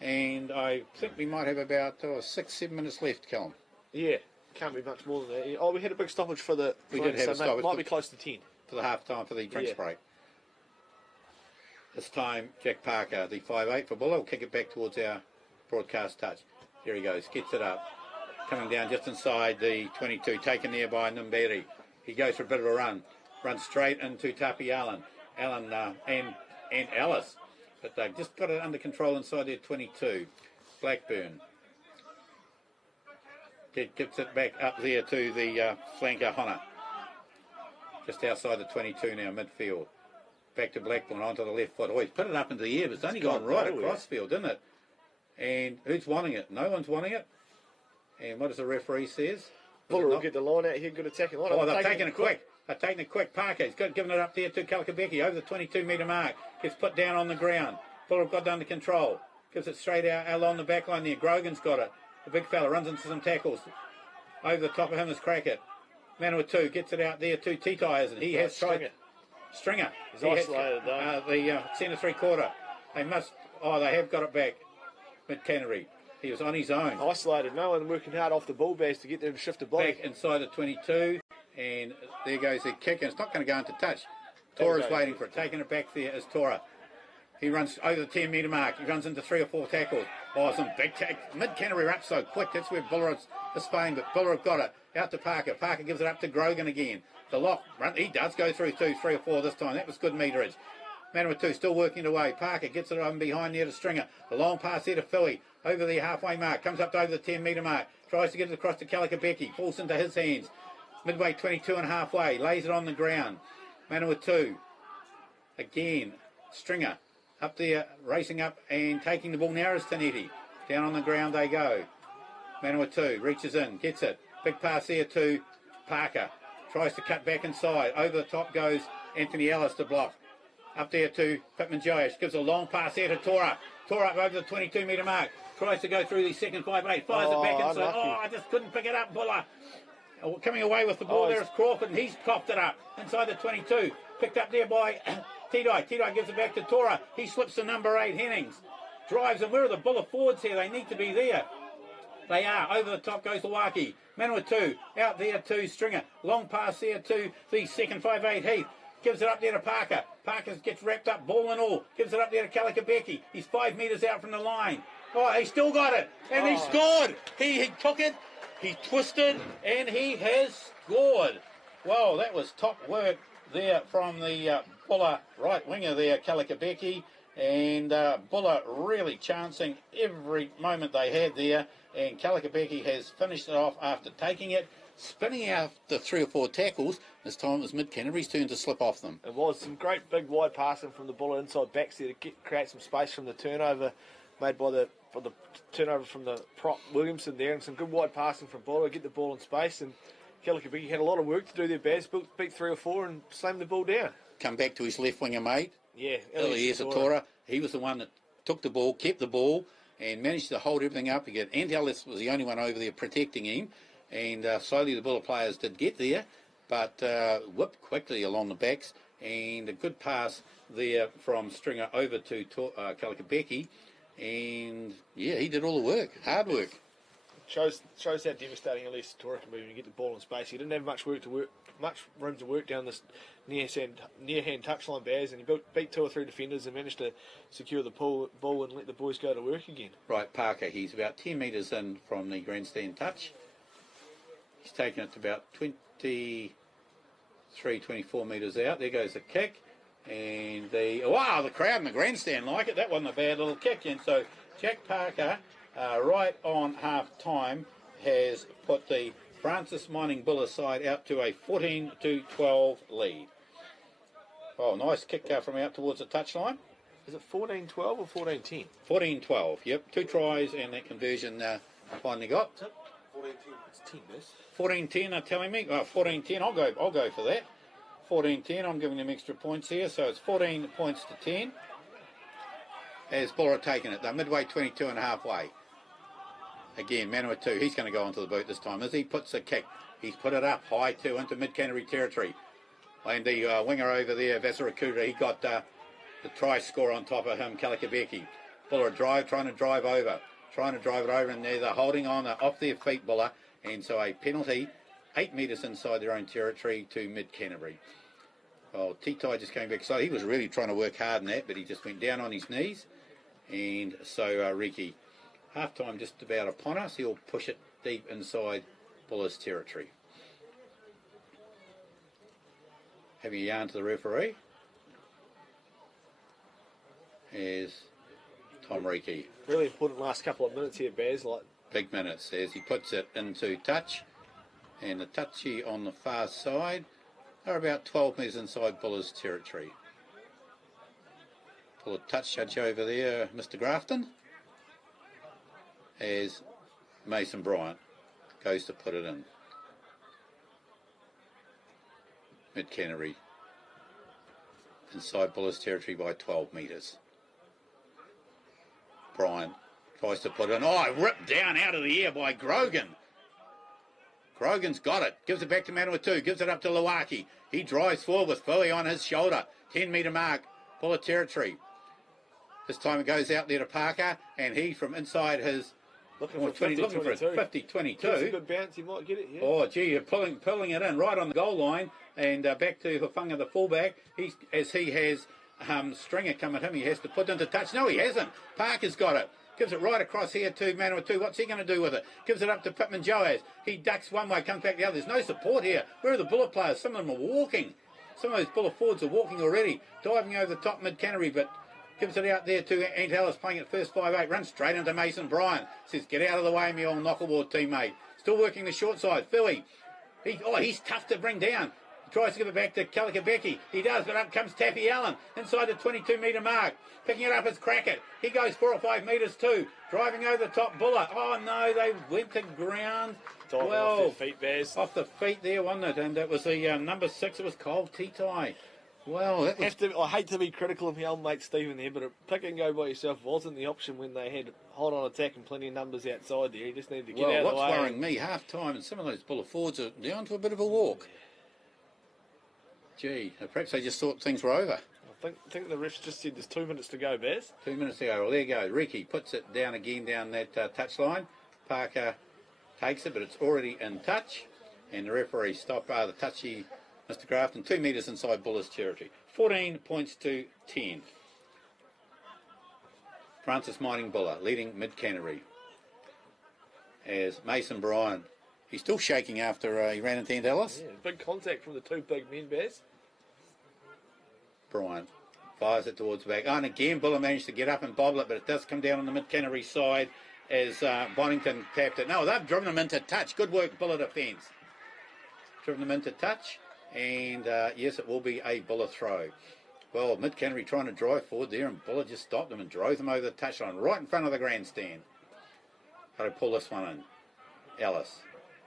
and I think we might have about 6-7 minutes left, Callum. Yeah, can't be much more than that. Oh, we had a big stoppage for the. We did have a stoppage. Might be close to 10 for the half time for the drinks break. This time, Jack Parker, the 5'8" for Buller, will kick it back towards our broadcast touch. Here he goes, gets it up, coming down just inside the 22, taken there by Nimberi. He goes for a bit of a run, runs straight into Tapi Allen and Alice, but they've just got it under control inside their 22. Blackburn gets it back up there to the flanker Honna, just outside the 22 now, midfield. Back to Blackburn onto the left foot. Oh, he's put it up into the air, but it's only gone right across field, didn't it? And who's wanting it? No one's wanting it. And what does the referee says? Buller will get the line out here, good attacking line. Oh, they're taking it quick. They're taking it quick. Parker, he's given it up there to Kalakabeki over the 22 metre mark. Gets put down on the ground. Buller got it under control. Gives it straight out along the back line there. Grogan's got it. The big fella runs into some tackles. Over the top of him is Crackett. Manua 2 gets it out there to Titai, and he has tried. Stringer. He's isolated though. The centre 3/4. They have got it back. Mid Canterbury. He was on his own. Isolated. No one working hard off the ball, Baz, to get there and shift the body. Back inside the 22. And there goes the kick. And it's not going to go into touch. Tora's waiting for it. Taking it back there is Tora. He runs over the 10 metre mark. He runs into 3 or 4 tackles. Oh, some big tackles. Mid Canterbury up so quick. That's where Buller is playing. But Buller have got it. Out to Parker. Parker gives it up to Grogan again. The lock run. He does go through 2, 3 or 4 this time. That was good meterage. Manua 2 still working away. Parker gets it on behind there to Stringer. The long pass there to Philly. Over the halfway mark. Comes up to over the 10 metre mark. Tries to get it across to Kalakabeki. Falls into his hands. Midway 22 and halfway. Lays it on the ground. Manua 2. Again. Stringer. Up there, racing up and taking the ball now is Tanetti. Down on the ground they go. Manua 2 reaches in, gets it. Big pass there to Parker. Tries to cut back inside. Over the top goes Anthony Ellis to block. Up there to Pittman Joash. Gives a long pass there to Tora. Tora up over the 22-metre mark. Tries to go through the second 5-8. Fires it back inside. Oh, I just couldn't pick it up, Buller. Coming away with the ball there is Crawford, and he's coughed it up inside the 22. Picked up there by T-Dye. T-Dye gives it back to Tora. He slips to number 8, Hennings. Drives, and where are the Buller forwards here? They need to be there. They are. Over the top goes Lawaki. Manawatu. Out there to Stringer. Long pass there to the second 5-8 Heath. Gives it up there to Parker. Parker gets wrapped up, ball and all. Gives it up there to Kalikabeki. He's 5 metres out from the line. Oh, he still got it. And he scored. He took it. He twisted, and he has scored. Well, that was top work there from the Buller right winger there, Kalikabeki. And Buller really chancing every moment they had there. And Kalikabeki has finished it off after taking it, spinning out the 3 or 4 tackles. This time it was Mid Canterbury's turn to slip off them. It was some great big wide passing from the Buller inside backs there to create some space from the turnover made by the turnover from the prop Williamson there, and some good wide passing from Buller, get the ball in space. And Kalikabeki had a lot of work to do there, Baz. Beat 3 or 4 and slammed the ball down. Come back to his left winger mate. Yeah, Elias Tora. He was the one that took the ball, kept the ball, and managed to hold everything up again. And Ellis was the only one over there protecting him. And slowly the Buller players did get there, but whipped quickly along the backs. And a good pass there from Stringer over to Kalikabeki. And yeah, he did all the work, hard work. Shows how devastating Elias Tora can be when you get the ball in space. He didn't have much room to work down this near hand touchline, Baz, and he beat 2 or 3 defenders and managed to secure the ball and let the boys go to work again. Right, Parker, he's about 10 metres in from the grandstand touch. He's taken it to about 23, 24 metres out. There goes the kick. And the crowd in the grandstand like it. That wasn't a bad little kick. And so Jack Parker, right on half-time, has put the Francis Mining Buller side out to a 14-12 lead. Oh, nice kick from out towards the touchline. Is it 14-12 or 14-10? 14-12, yep. 2 tries and that conversion finally got. 14-10. It's 10, this. 14-10 are telling me. 14-10, I'll go for that. 14-10, I'm giving them extra points here, so it's 14 points to 10. As Buller taken it, they're midway 22 and halfway. Again, Manawatu, he's going to go onto the boot this time as he puts the kick. He's put it up high too into Mid Canterbury territory. And the winger over there, Vasarakuda, he got the try score on top of him, Kalikabeki. Buller trying to drive it over, and they're holding on off their feet, Buller. And so a penalty, 8 metres inside their own territory to Mid Canterbury. Oh, T-Ty just came back. So he was really trying to work hard in that, but he just went down on his knees. And so Riki, half-time just about upon us. He'll push it deep inside Buller's territory. Having a yarn to the referee is Tom Riki. Really important last couple of minutes here, Baz. Big minutes as he puts it into touch. And the touchy on the far side are about 12 metres inside Buller's territory. Buller touch judge over there, Mr. Grafton, as Mason Bryant goes to put it in. Mid Canterbury inside Buller's territory by 12 metres. Bryant tries to put it in. Oh, ripped down out of the air by Grogan. Grogan's got it. Gives it back to Manawatu. Gives it up to Lawaki. He drives forward with Philly on his shoulder. 10-metre mark. Buller territory. This time it goes out there to Parker. And he from inside his... Looking for 50-22. 50-22. It's a good bounce. You might get it, yeah. Oh, gee, you're pulling it in right on the goal line. And back to Hufanga, the fullback. He has Stringer come at him. He has to put into touch. No, he hasn't. Parker's got it. Gives it right across here to Manawatu. What's he going to do with it? Gives it up to Pittman Joaz. He ducks one way, comes back the other. There's no support here. Where are the Buller players? Some of them are walking. Some of those Buller forwards are walking already. Diving over the top Mid Canterbury, but gives it out there to Ant Ellis playing at first 5-8. Runs straight into Mason Bryant. Says, get out of the way, me old knuckleboard teammate. Still working the short side. Philly. He's tough to bring down. Tries to give it back to Kalikabeki. He does, but up comes Tappy Allen inside the 22-metre mark. Picking it up is Crackett. He goes 4 or 5 metres too. Driving over the top, Buller. Oh no, they went to ground. Diving off their feet, Baz. Off the feet there, wasn't it? And that was the number 6. It was Cole T-Ty. Well, that was, I hate to be critical of my old mate Stephen there, but a pick and go by yourself wasn't the option when they had hold on attack and plenty of numbers outside there. You just need to get out of the way. What's worrying me, half time, and some of those Buller forwards are down to a bit of a walk. Gee, perhaps they just thought things were over. I think the refs just said there's 2 minutes to go, Baz. 2 minutes to go. Well, there you go. Ricky puts it down again down that touch line. Parker takes it, but it's already in touch. And the referee stopped the touchy Mr. Grafton 2 metres inside Buller's territory. 14 points to 10. Francis Mining Buller leading Mid Canterbury. As Mason Bryant, he's still shaking after he ran into Ant Ellis. Yeah, big contact from the two big men, Baz. Bryant fires it towards the back. Oh, and again, Buller managed to get up and bobble it, but it does come down on the Mid Canterbury side as Bonington tapped it. No, they've driven them into touch. Good work, Buller defence. Driven them into touch, and yes, it will be a Buller throw. Well, Mid Canterbury trying to drive forward there, and Buller just stopped them and drove them over the touchline, right in front of the grandstand. Got to pull this one in. Ellis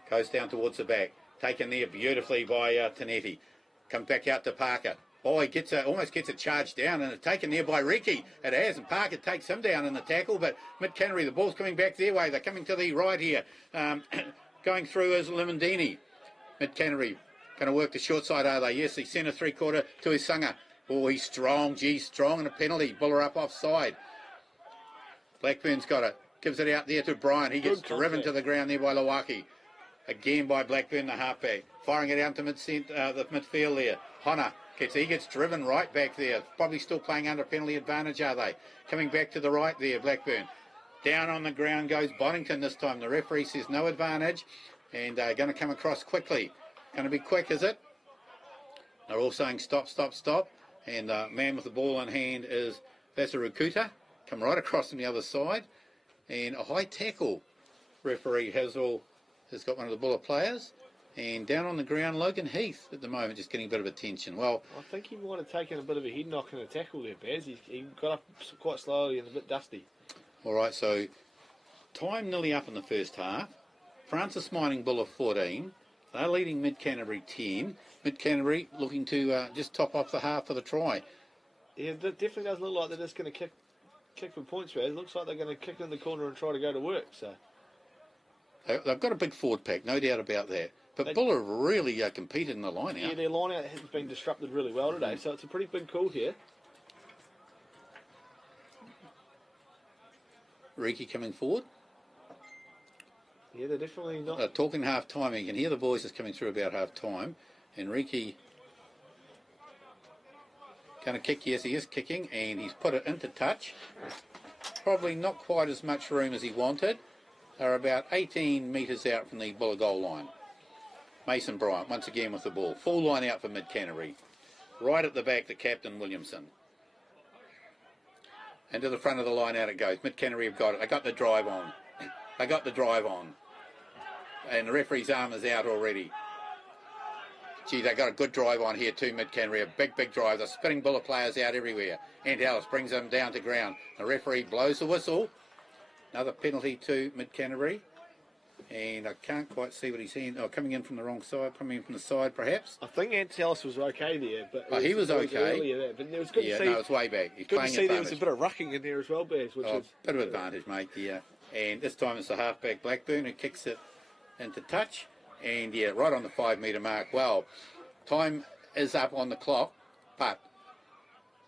goes down towards the back, taken there beautifully by Tanetti. Comes back out to Parker. Oh, he gets almost gets a charge down, and it's taken there by Ricky. It has, and Parker takes him down in the tackle, but Mid Canterbury, the ball's coming back their way. They're coming to the right here. Going through is Limondini. Mid Canterbury going to work the short side, are they? Yes, he's centre 3/4 to his Sanger. Oh, he's strong, geez, strong, and a penalty. Buller up offside. Blackburn's got it. Gives it out there to Brian. He gets driven to the ground there by Lawaki. Again by Blackburn, the halfback. Firing it out to the midfield there. Honor. He gets driven right back there. Probably still playing under penalty advantage, are they? Coming back to the right there, Blackburn. Down on the ground goes Bonington this time. The referee says no advantage. And going to come across quickly. Going to be quick, is it? They're all saying stop, stop, stop. And man with the ball in hand is Vasarukuta. Come right across from the other side. And a high tackle. Referee has got one of the Buller players. And down on the ground, Logan Heath at the moment just getting a bit of attention. Well, I think he might have taken a bit of a head knock and a tackle there, Baz. He got up quite slowly and a bit dusty. All right, so time nearly up in the first half. Francis Mining Buller 14. They're leading Mid Canterbury 10. Mid Canterbury looking to just top off the half for the try. Yeah, it definitely does look like they're just going to kick for points, Baz. It looks like they're going to kick in the corner and try to go to work. So they've got a big forward pack, no doubt about that. But Buller have really competed in the line-out. Yeah, their line-out has been disrupted really well today, so it's a pretty big call here. Riki coming forward. Yeah, they're definitely not... talking half-time, you can hear the voices coming through about half-time. And Riki going to kick, yes, he is kicking, and he's put it into touch. Probably not quite as much room as he wanted. They're about 18 metres out from the Buller goal line. Mason Bryant, once again with the ball. Full line out for Mid Canterbury. Right at the back, the captain, Williamson. And to the front of the line out it goes. Mid Canterbury have got it. They got the drive on. They got the drive on. And the referee's arm is out already. Gee, they got a good drive on here too, Mid Canterbury. A big, big drive. They're spitting Buller players out everywhere. Ant Ellis brings them down to ground. The referee blows the whistle. Another penalty to Mid Canterbury. And I can't quite see what he's saying. Oh, coming in from the wrong side, coming in from the side perhaps. I think Ant Ellis was okay there, but he was okay. There. But it was good to see. No, it's way back. He's good playing to see advantage. there was a bit of rucking in there as well, Baz, which is bit of advantage, mate. Yeah, and this time it's the halfback Blackburn who kicks it into touch, and yeah, right on the 5 metre mark. Well, time is up on the clock, but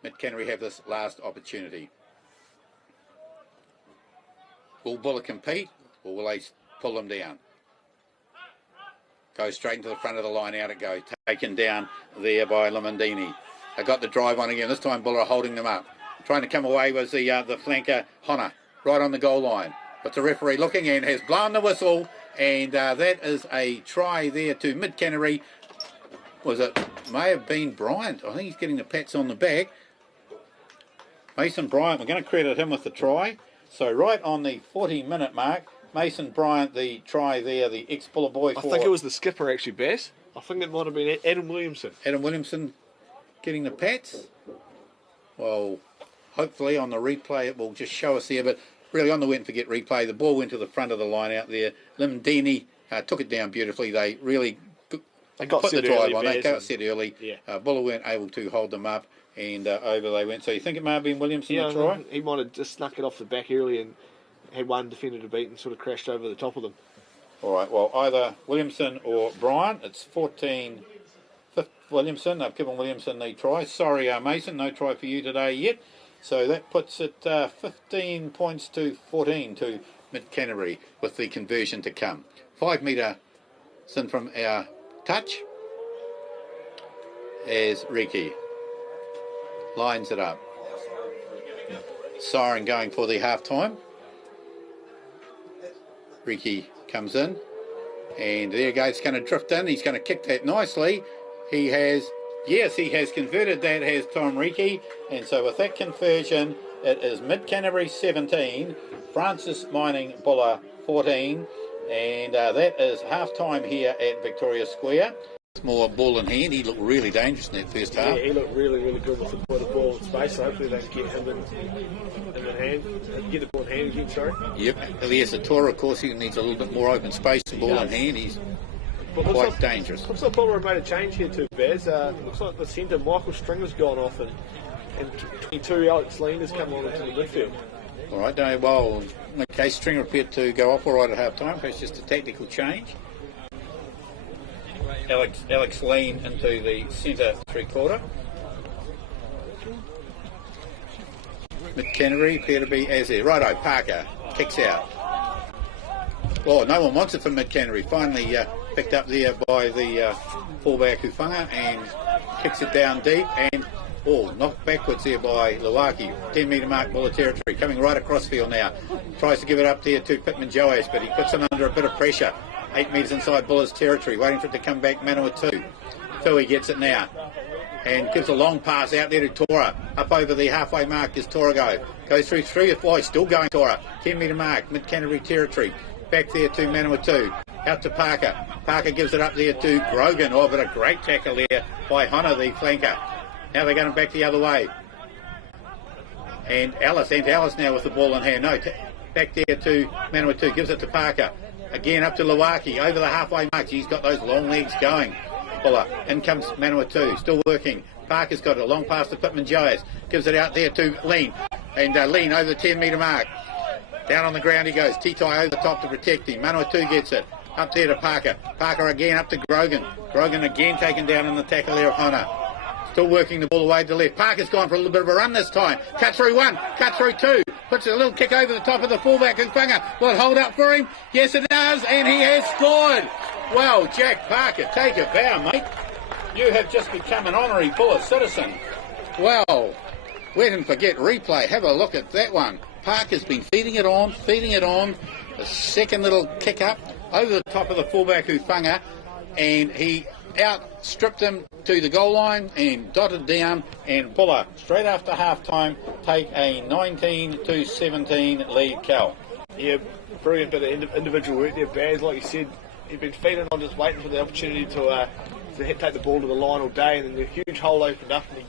Mid Canterbury have this last opportunity. Will Buller compete, or will they pull them down? Goes straight into the front of the line, out it goes. Taken down there by Limondini. They got the drive on again. This time Buller are holding them up. Trying to come away was the flanker, Honor, right on the goal line. But the referee looking in has blown the whistle, and that is a try there to Mid Canterbury. May have been Bryant. I think he's getting the pats on the back. Mason Bryant, we're going to credit him with the try. So right on the 40-minute mark, Mason Bryant, the try there, the ex-Buller boy. I think it was the skipper actually, Bess. I think it might have been Adam Williamson. Adam Williamson getting the pats. Well, hopefully on the replay it will just show us there, but really on the went and forget replay, the ball went to the front of the line out there. Limdini took it down beautifully. They really They got put the set drive early, on. They Bears, got and- set early. Yeah. Buller weren't able to hold them up, and over they went. So you think it may have been Williamson Yeah, the try? he might have just snuck it off the back early and had one defender to beat and sort of crashed over the top of them. All right, well, either Williamson or Brian. It's 14, 5th Williamson. They've given Williamson the try. Sorry, Mason, no try for you today yet. So that puts it 15 points to 14 to Mid Canterbury with the conversion to come. 5 metre sin from our touch as Riki lines it up. Siren going for the half time. Riki comes in, and there goes, going to drift in. He's going to kick that nicely. He has converted that, has Tom Riki, and so with that conversion, it is Mid Canterbury 17, Francis Mining Buller 14, and that is half time here at Victoria Square. More ball in hand. He looked really dangerous in that first half. Yeah, he looked really, really good with the ball in space. So hopefully they can get him in hand. Get the ball in hand again, sorry. Yep. Elias Atora, of course, he needs a little bit more open space and ball in hand. He's quite dangerous. Looks like Buller have made a change here too, Baz. Looks like the centre, Michael Stringer's gone off, and 22, Alex Lean has come on into the midfield. All right, well, okay, Stringer appeared to go off all right at half time, so it's just a tactical change. Alex Lean into the centre 3/4. Mid Canterbury appear to be as there. Righto, Parker kicks out. Oh, no one wants it from Mid Canterbury. Finally picked up there by the fullback Hufanga and kicks it down deep and knocked backwards there by Luaki. 10 metre mark, Buller territory, coming right across field now. Tries to give it up there to Pittman Joas, but he puts him under a bit of pressure. 8 metres inside Buller's territory, waiting for it to come back, Manawatu. Tui gets it now and gives a long pass out there to Tora. Up over the halfway mark is Tora goes through 3 or 4, still going Tora. 10 metre mark, Mid Canterbury territory. Back there to Manawatu. Out to Parker. Parker gives it up there to Grogan. Oh, but a great tackle there by Honna, the flanker. Now they're going back the other way. And Alice now with the ball in hand. No, back there to Manawatu. Gives it to Parker. Again up to Luaki, over the halfway mark. He's got those long legs going. Buller. In comes Manawatu, still working. Parker's got a long pass to Pittman Joas. Gives it out there to Lean. And Lean over the 10 metre mark. Down on the ground he goes. Titai over the top to protect him. Manawatu gets it. Up there to Parker. Parker again up to Grogan. Grogan again taken down in the tackle there of Honna. Still working the ball away to the left. Parker's gone for a little bit of a run this time. Cut through 1, cut through 2. Puts a little kick over the top of the fullback Hufanga. Will it hold up for him? Yes, it does, and he has scored. Well, Jack Parker, take a bow, mate. You have just become an honorary Buller citizen. Well, we didn't forget replay. Have a look at that one. Parker's been feeding it on. A second little kick up over the top of the fullback Hufanga, and he outstripped him to the goal line and dotted down, and Buller straight after half time take a 19-17 lead. Cal. Yeah, brilliant bit of individual work there, Baz. Like you said, he'd been feeding on, just waiting for the opportunity to take the ball to the line all day, and then the huge hole opened up and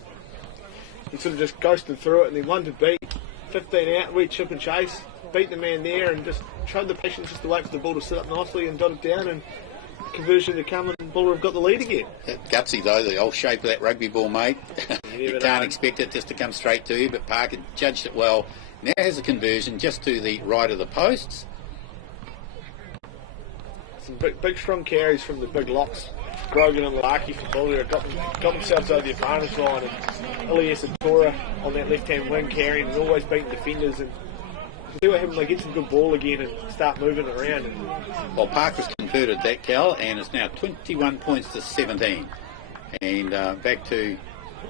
he sort of just ghosted through it, and then one to beat, 15 out, wee chip and chase, beat the man there and just showed the patience just to wait for the ball to sit up nicely and dot it down, and conversion to come, and Buller have got the lead again. Gutsy though, the old shape of that rugby ball, mate. You can't expect it just to come straight to you, but Parker judged it well. Now has a conversion just to the right of the posts. Some big strong carries from the big locks. Grogan and Larky for Buller got themselves over the advantage line, and Elias Atora on that left-hand wing carrying and always beating defenders, and see what happens when they get some good ball again and start moving around. Well, Parker's converted that, Cal, and it's now 21 points to 17. And back to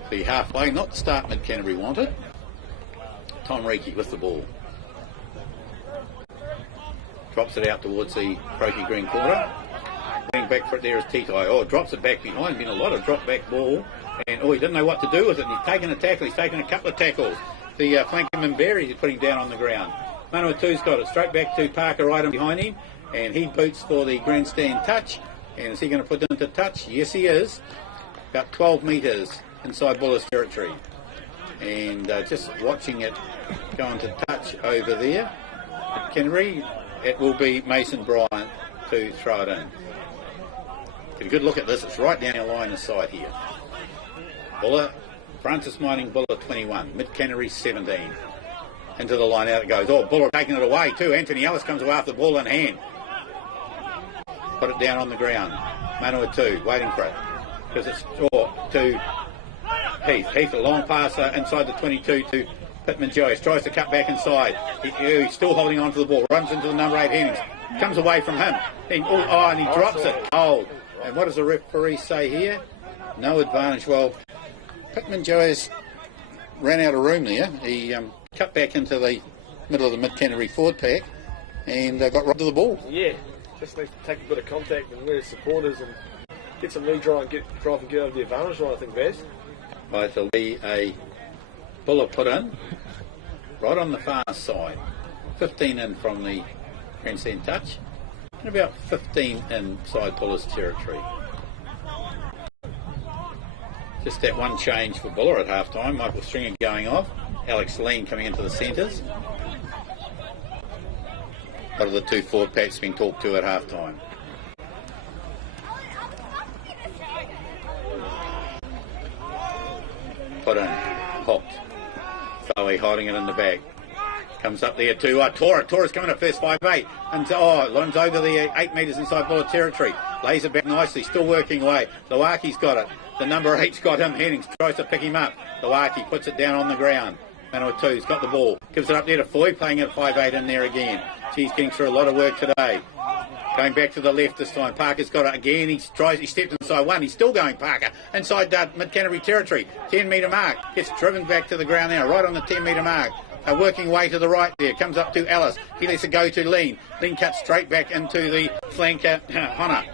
the halfway, not the start Mid Canterbury wanted. Tom Riki with the ball. Drops it out towards the Croaky Green quarter. Running back for it there is Titai. Oh, drops it back behind. Been a lot of drop back ball. And he didn't know what to do with it. And he's taken a tackle. He's taken a couple of tackles. The flankerman Berry he's putting down on the ground. Manawatu's got it straight back to Parker right behind him. And he boots for the grandstand touch. And is he going to put it into touch? Yes, he is. About 12 metres inside Buller's territory. And just watching it go into touch over there. Canterbury, it will be Mason Bryant to throw it in. Get a good look at this. It's right down our line inside here. Buller, Francis Mining Buller 21, Mid Canterbury 17. Into the line, out it goes. Oh, Buller taking it away too. Anthony Ellis comes away after the ball in hand. Put it down on the ground. Manawatu waiting for it. Because it's to Heath. Heath, a long pass inside the 22 to Pittman Joyce. Tries to cut back inside. He's still holding on to the ball. Runs into the number 8 Hennings. Comes away from him. And he drops it cold. And what does the referee say here? No advantage. Well, Pittman Joyce ran out of room there. He cut back into the middle of the Mid Canterbury forward pack and got robbed of the ball. Yeah, just needs to take a bit of contact and where his supporters and get some lead drive and get out of the advantage line, I think, Baz. Right, there'll be a Buller put in right on the far side. 15 in from the grandstand touch and about 15 inside Buller's territory. Just that one change for Buller at half time. Michael Stringer going off. Alex Lean coming into the centres. What are the two forward packs being talked to at half time? Put in. Popped. Bowie holding it in the back. Comes up there to Tora. Tora's coming up first 5'8". And runs over the 8 metres inside Buller territory. Lays it back nicely. Still working away. Lowaki's got it. The number 8's got him. Hennings tries to pick him up. Lowaki puts it down on the ground. Manawatu's got the ball. Gives it up there to Foy, playing at 5'8" in there again. She's getting through a lot of work today. Going back to the left this time. Parker's got it again. He stepped inside one. He's still going, Parker. Inside Mid Canterbury territory. 10 metre mark. Gets driven back to the ground now. Right on the 10 metre mark. Working way to the right there. Comes up to Ellis. He lets it go to Lean. Lean cuts straight back into the flanker. Honna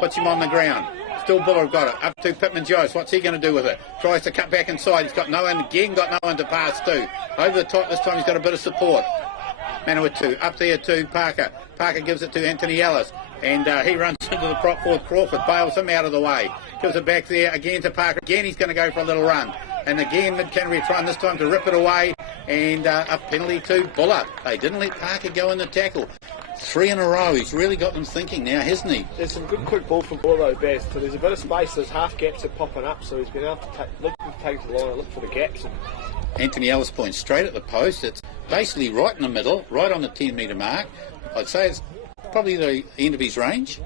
puts him on the ground. Still Buller got it. Up to Pittman Joyce. What's he going to do with it? Tries to cut back inside. He's got no one again. Got no one to pass to. Over the top this time. He's got a bit of support. Manawatu up there to Parker. Parker gives it to Anthony Ellis. And he runs into the prop forward Crawford. Bails him out of the way. Gives it back there again to Parker. Again he's going to go for a little run. And again Mid Canterbury trying this time to rip it away. And a penalty to Buller. They didn't let Parker go in the tackle. 3 in a row. He's really got them thinking now, hasn't he? There's some good quick ball from Buller though, Baz. So there's a bit of space. There's half gaps are popping up. So he's been able to take the line and look for the gaps. And Anthony Ellis points straight at the post. It's basically right in the middle, right on the 10 metre mark. I'd say it's probably the end of his range.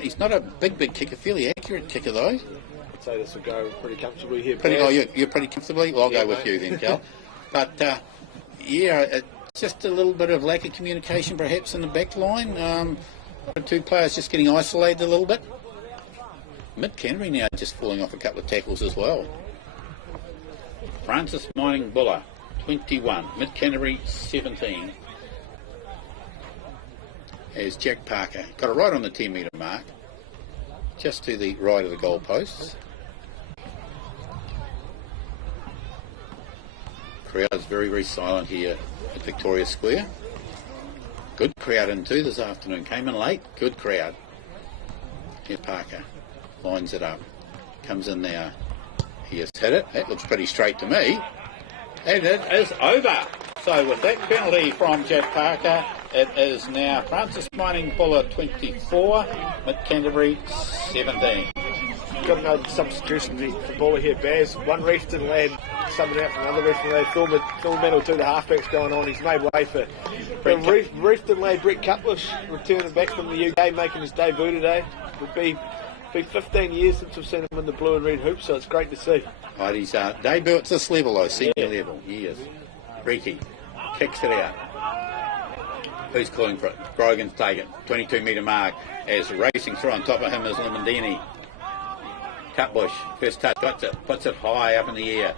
He's not a big kicker, fairly accurate kicker though. I'd say this will go pretty comfortably here. You're pretty comfortably? Well, I'll go with you then, Cal. But just a little bit of lack of communication perhaps in the back line. The two players just getting isolated a little bit. Mid Canterbury now just falling off a couple of tackles as well. Francis Mining Buller, 21. Mid Canterbury, 17. As Jack Parker got it right on the 10 metre mark, just to the right of the goal posts. Crowd's very silent here at Victoria Square. Good crowd in too this afternoon. Came in late. Good crowd. Here Parker lines it up. Comes in there. He has hit it. That looks pretty straight to me. And it is over. So with that penalty from Jack Parker, it is now Francis Mining Buller 24, Mid Canterbury 17. Got to know the substitution for Buller here, Baz. One Reefton lad subbing out from another Reefton lad. Phil Medal, the halfbacks going on. He's made way for Reefton lad Brett Cutlish returning back from the UK, making his debut today. Would be 15 years since we've seen him in the blue and red hoop, so it's great to see. Right, his debut at this level though, senior level. He is. Reeky kicks it out. Who's calling for it? Grogan's taken. 22 metre mark as racing through on top of him is Limandini. Cutbush, first touch, puts it high up in the air.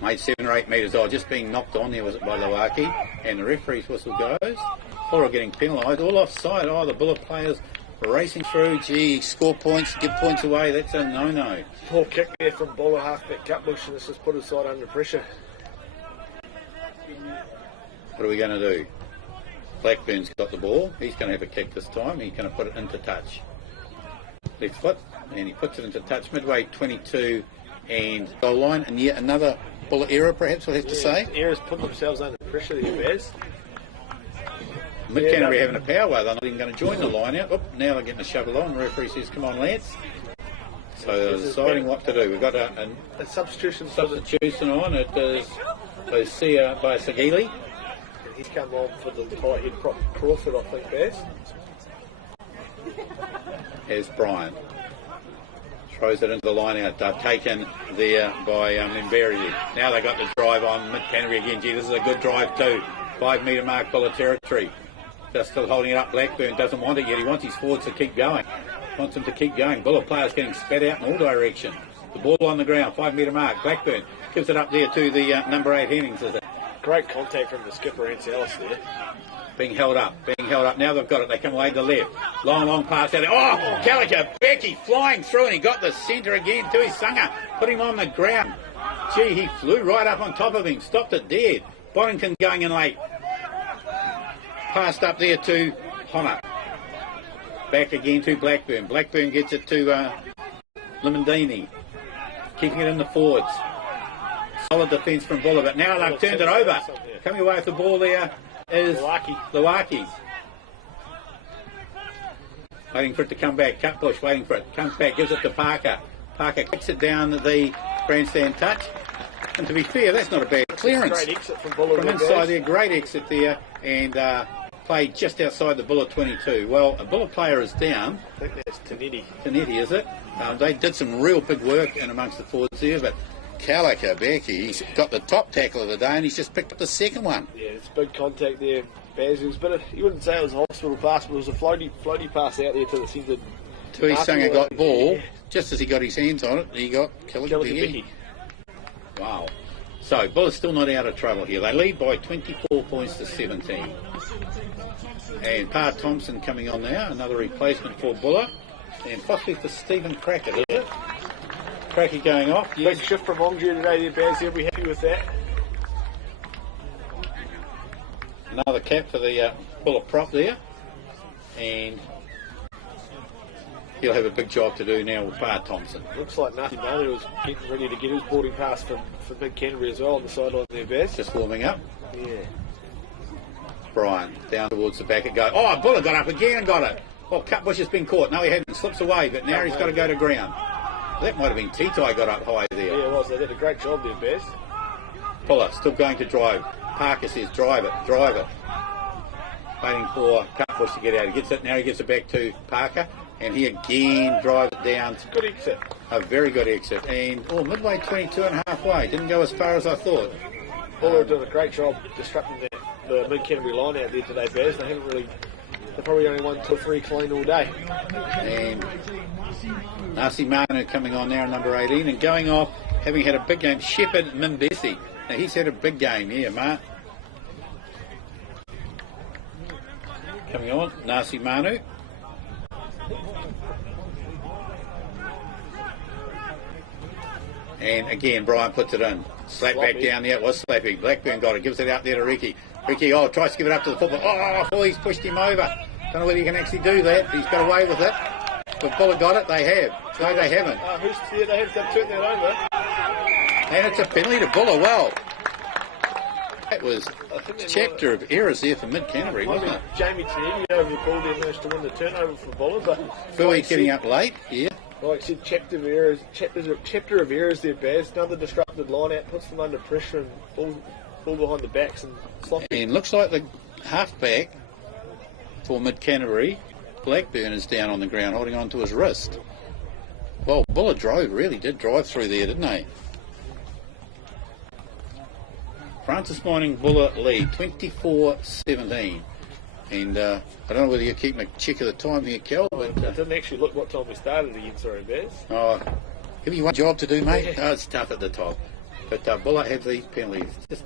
Made 7 or 8 metres. Just being knocked on there was it by Lowaki. And the referee's whistle goes. Buller getting penalised, all offside. The Buller players racing through. Gee, score points, give points away. That's a no-no. Poor kick there from Buller halfback Cutbush, and this has put his side under pressure. What are we going to do? Blackburn's got the ball. He's going to have a kick this time. He's going to put it into touch. Left foot, and he puts it into touch midway 22 and goal line. And yet another Buller error, perhaps we'll have to say. Errors put themselves under pressure there, Baz. Mid Canterbury having a power. They're not even going to join the line out. Now they're getting a shovel on. The referee says, come on, Lance. So they're deciding what to do. We've got a substitution on. It is Sia by Sagili. He's come on for the tight head prop Crawford, I think, Baz. As Brian throws it into the line out. They're taken there by Mberi. Now they got the drive on Mid Canterbury again. Gee, this is a good drive too. 5 metre mark, Buller territory. They're still holding it up. Blackburn doesn't want it yet. He wants his forwards to keep going. Wants them to keep going. Buller players getting spat out in all directions. The ball on the ground, 5 metre mark. Blackburn gives it up there to the number 8 Hennings, is it? Great contact from the skipper, Anse Ellis there. Being held up. Now they've got it. They come away to the left. Long pass out there. Oh, Calico, Becky flying through, and he got the centre again to his Sanger. Put him on the ground. Gee, he flew right up on top of him. Stopped it dead. Boddington going in late. Passed up there to Honor. Back again to Blackburn. Blackburn gets it to Limondini. Keeping it in the forwards. Solid defence from Buller, but now they've turned it over. Coming away with the ball there is Lawaki. Waiting for it to come back. Cut push, waiting for it. Comes back, gives it to Parker. Parker kicks it down the grandstand touch. And to be fair, that's not a bad clearance. Great exit from Buller. From inside there, great exit there. And played just outside the Buller 22. Well, a Buller player is down. I think that's Tanetti. Tanetti, is it? They did some real big work in amongst the forwards there, but Calico Becky, he's got the top tackle of the day and he's just picked up the second one. Yeah, it's big contact there, Baz. It was a bit of, you wouldn't say it was a hospital pass, but it was a floaty pass out there to the centre. Tuisaga got the ball, just as he got his hands on it, he got Calico Becky. Wow. So, Buller's still not out of trouble here. They lead by 24 points to 17. And Pa Thompson coming on now, another replacement for Buller. And possibly for Stephen Crackett, is it? Crackett going off. Yes. Big shift from Longdew today there, Baz. He'll be happy with that. Another cap for the Buller prop there. And he'll have a big job to do now with Pa Thompson. Looks like Nati Manu was getting ready to get his boarding pass for Mid Canterbury as well on the sideline there, Baz. Just warming up. Yeah. Brian down towards the back it goes. Oh, Buller got up again and got it. Oh, Cutbush has been caught. No, he hadn't. Slips away, but now he's got to go to ground. That might have been Titai got up high there. Yeah, it was. They did a great job there, Baz. Buller still going to drive. Parker says, drive it. Waiting for Cutbush to get out. He gets it. Now he gets it back to Parker. And he again drives it down. It's a good exit. A very good exit. And, midway 22 and halfway. Didn't go as far as I thought. Buller did a great job disrupting the Mid Canterbury line out there today, Baz. They probably only won 2 or 3 clean all day. And Nasi Manu coming on now, number 18, and going off, having had a big game, Shepherd Mimbesi. Now he's had a big game here, Mark. Coming on, Nasi Manu. And again, Brian puts it in. Slap back down there. It was slapping. Blackburn got it. Gives it out there to Ricky. Ricky, tries to give it up to the football. Oh, he's pushed him over. Don't know whether he can actually do that. He's got away with it. But Buller got it. They have. No, they haven't. They have to turn that over. And it's a penalty to Buller. Well, that was a chapter of errors there for Mid Canterbury, wasn't it? Jamie Tanetti over the ball there managed to win the turnover for Buller. But Fui getting up late, yeah. Like I said, chapter of errors there, Baz. Another disrupted line out, puts them under pressure and ball behind the backs and sloppy. And looks like the halfback for Mid Canterbury, Blackburn, is down on the ground holding on to his wrist. Well, Buller really did drive through there, didn't they? Francis Mining Buller lead 24-17. And I don't know whether you keep a check of the time here, Kel, but it didn't actually look what time we started again, sorry, Baz. Have you one job to do, mate? Yeah. It's tough at the top. But Buller have these penalties. Just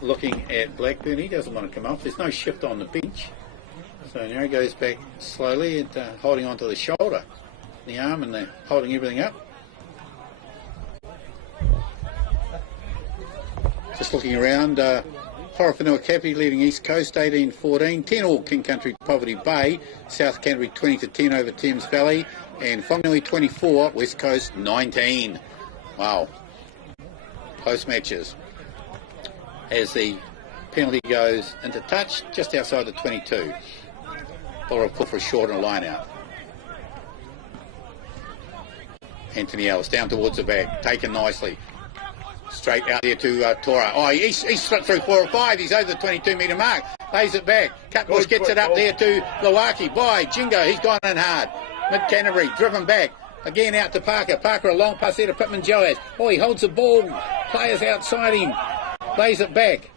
looking at Blackburn, he doesn't want to come off. There's no shift on the bench. So now he goes back slowly and holding onto the shoulder, the arm, and they're holding everything up. Just looking around, Horowhenua Capi leading East Coast 18-14, 10-all King Country Poverty Bay, South Canterbury 20-10 over Thames Valley, and Whanganui 24, West Coast 19. Wow. Close matches. As the penalty goes into touch just outside the 22. Buller will pull for a short and a line out. Anthony Ellis down towards the back, taken nicely. Straight out there to Tora. Oh, he's slipped through 4 or 5. He's over the 22-metre mark. Lays it back. Cutbush gets it up there to Lawaki. By Jingo, he's gone in hard. Mid Canterbury driven back. Again out to Parker. Parker a long pass there to Pittman Joaz. Oh, he holds the ball. Players outside him. Lays it back.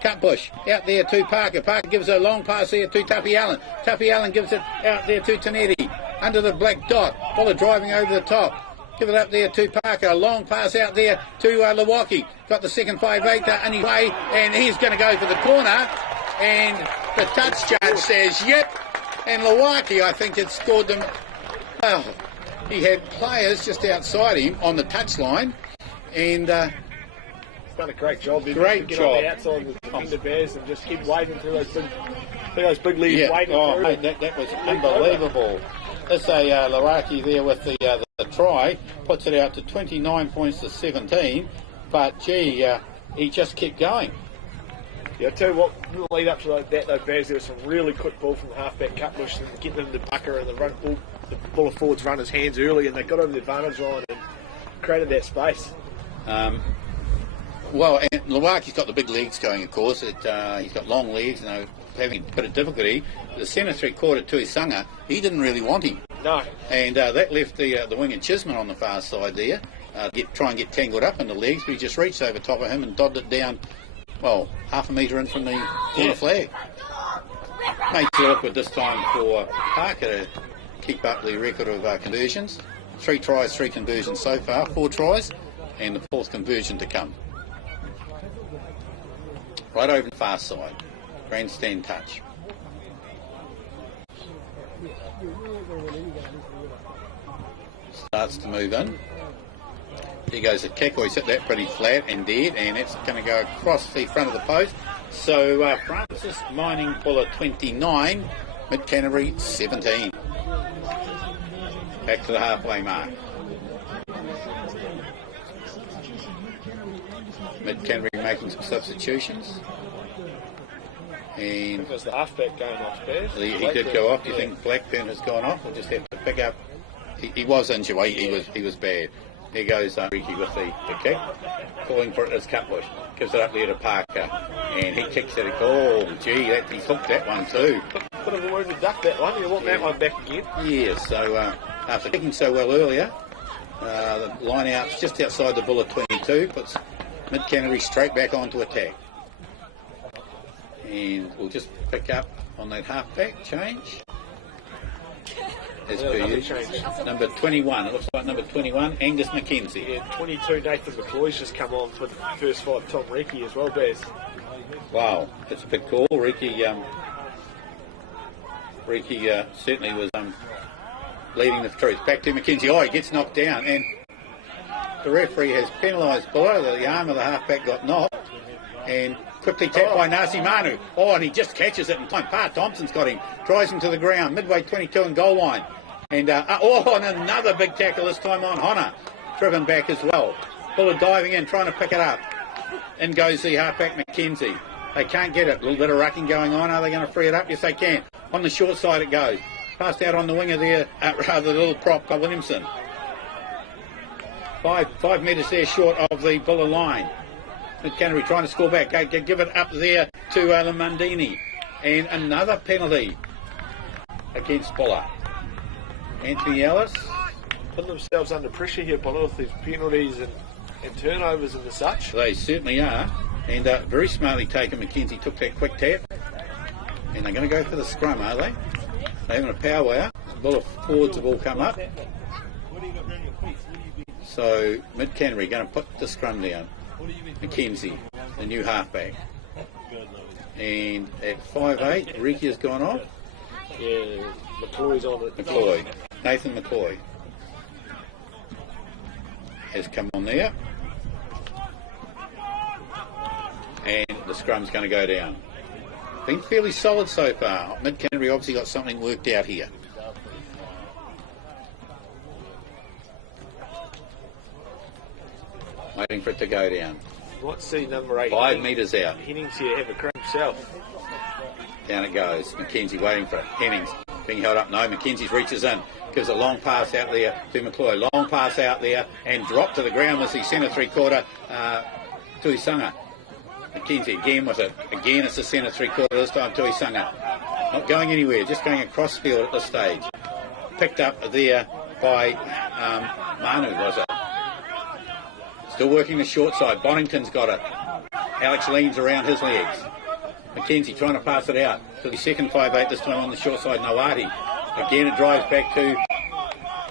Cutbush out there to Parker. Parker gives a long pass there to Tuppy Allen. Tuppy Allen gives it out there to Tanetti. Under the black dot. Buller driving over the top. Give it up there to Parker. A long pass out there to Lawaki. Got the second 5'8" anyway, and he's going to go for the corner. And the touch judge says, yep. And Lawaki, I think, had scored them. Well, he had players just outside him on the touchline. And done a great job. Great get job. On the outside of the Bears and just keep waiting through those big leads waiting through. Mate, that was unbelievable. Let's say Lawaki there with the try, puts it out to 29 points to 17, but gee, he just kept going. Yeah, I tell you what, in the lead up to those Bears, there was some really quick ball from the halfback Cutbush and getting them to Bucker and the Buller forwards run his hands early, and they got over the advantage line and created that space. Well, and Lawaki's got the big legs going, of course. He's got long legs, having a bit of difficulty. The centre three-quarter Tuisaga, he didn't really want him. No. And that left the winger Chisman on the far side there, try and get tangled up in the legs, but he just reached over top of him and dodded it down, well, half a metre in from the corner flag. Makes it awkward this time for Parker to keep up the record of conversions. 3 tries, 3 conversions so far, 4 tries, and the 4th conversion to come. Right over the far side. Grandstand touch. Starts to move in. Here goes the kick. He's hit that pretty flat and dead, and it's going to go across the front of the post. So Francis Mining Buller 29, Mid Canterbury 17. Back to the halfway mark. Mid Canterbury making some substitutions. And It was the halfback going off there. he did go off. Do you think Blackburn has gone off? We'll just have to pick up. He was injured. He was bad. There goes Ricky with the kick. Calling for it is Cutbush. Gives it up there to Parker. And he kicks it. Oh, gee, he's hooked that one too. Could have already ducked that one. You want that one back again? Yeah, so after kicking so well earlier, the line out's just outside the Buller 22. Puts Mid Canterbury straight back onto attack. And we'll just pick up on that halfback change. As per usual. Number 21. It looks like number 21, Angus McKenzie. Yeah, 22, Nathan McCloy's just come on for the first 5, Tom Reiki as well, Bears. Wow, that's a big call. Reiki certainly was leading the truth. Back to McKenzie. Oh, he gets knocked down. And the referee has penalised below. The arm of the halfback got knocked. And quickly tapped by Nasi Manu. Oh, and he just catches it in time. Pa Thompson's got him. Drives him to the ground. Midway 22 and goal line. And and another big tackle this time on Honna. Driven back as well. Buller diving in, trying to pick it up. In goes the halfback McKenzie. They can't get it. A little bit of rucking going on. Are they going to free it up? Yes, they can. On the short side it goes. Passed out on the winger there. The little prop by Williamson. 5 metres there short of the Buller line. Mid Canterbury trying to score back. Give it up there to Lamandini. And another penalty against Buller. Anthony Ellis. Putting themselves under pressure here, Buller, with these penalties and turnovers and the such. They certainly are. And very smartly taken. McKenzie took that quick tap. And they're going to go for the scrum, are they? They're having a power hour. Buller forwards have all come up. So Mid Canterbury going to put the scrum down. McKenzie, the new halfback. And at 5'8", Ricky has gone off. Yeah, McCloy's on it. Nathan McCloy has come on there. And the scrum's going to go down. Been fairly solid so far. Mid Canterbury obviously got something worked out here. Waiting for it to go down. Might see number 8. 5 metres out. Hennings here have a crack himself. Down it goes. Mackenzie waiting for it. Hennings being held up. No, Mackenzie reaches in. Gives a long pass out there to McCloy. Long pass out there and dropped to the ground was the centre three-quarter Tuisaga. Mackenzie again with it. Again it's the centre three-quarter this time Tuisaga. Not going anywhere, just going across field at this stage. Picked up there by Manu, was it? Still working the short side. Bonnington's got it. Alex leans around his legs. Mackenzie trying to pass it out to the second 5'8", this time on the short side, Noati. Again, it drives back to...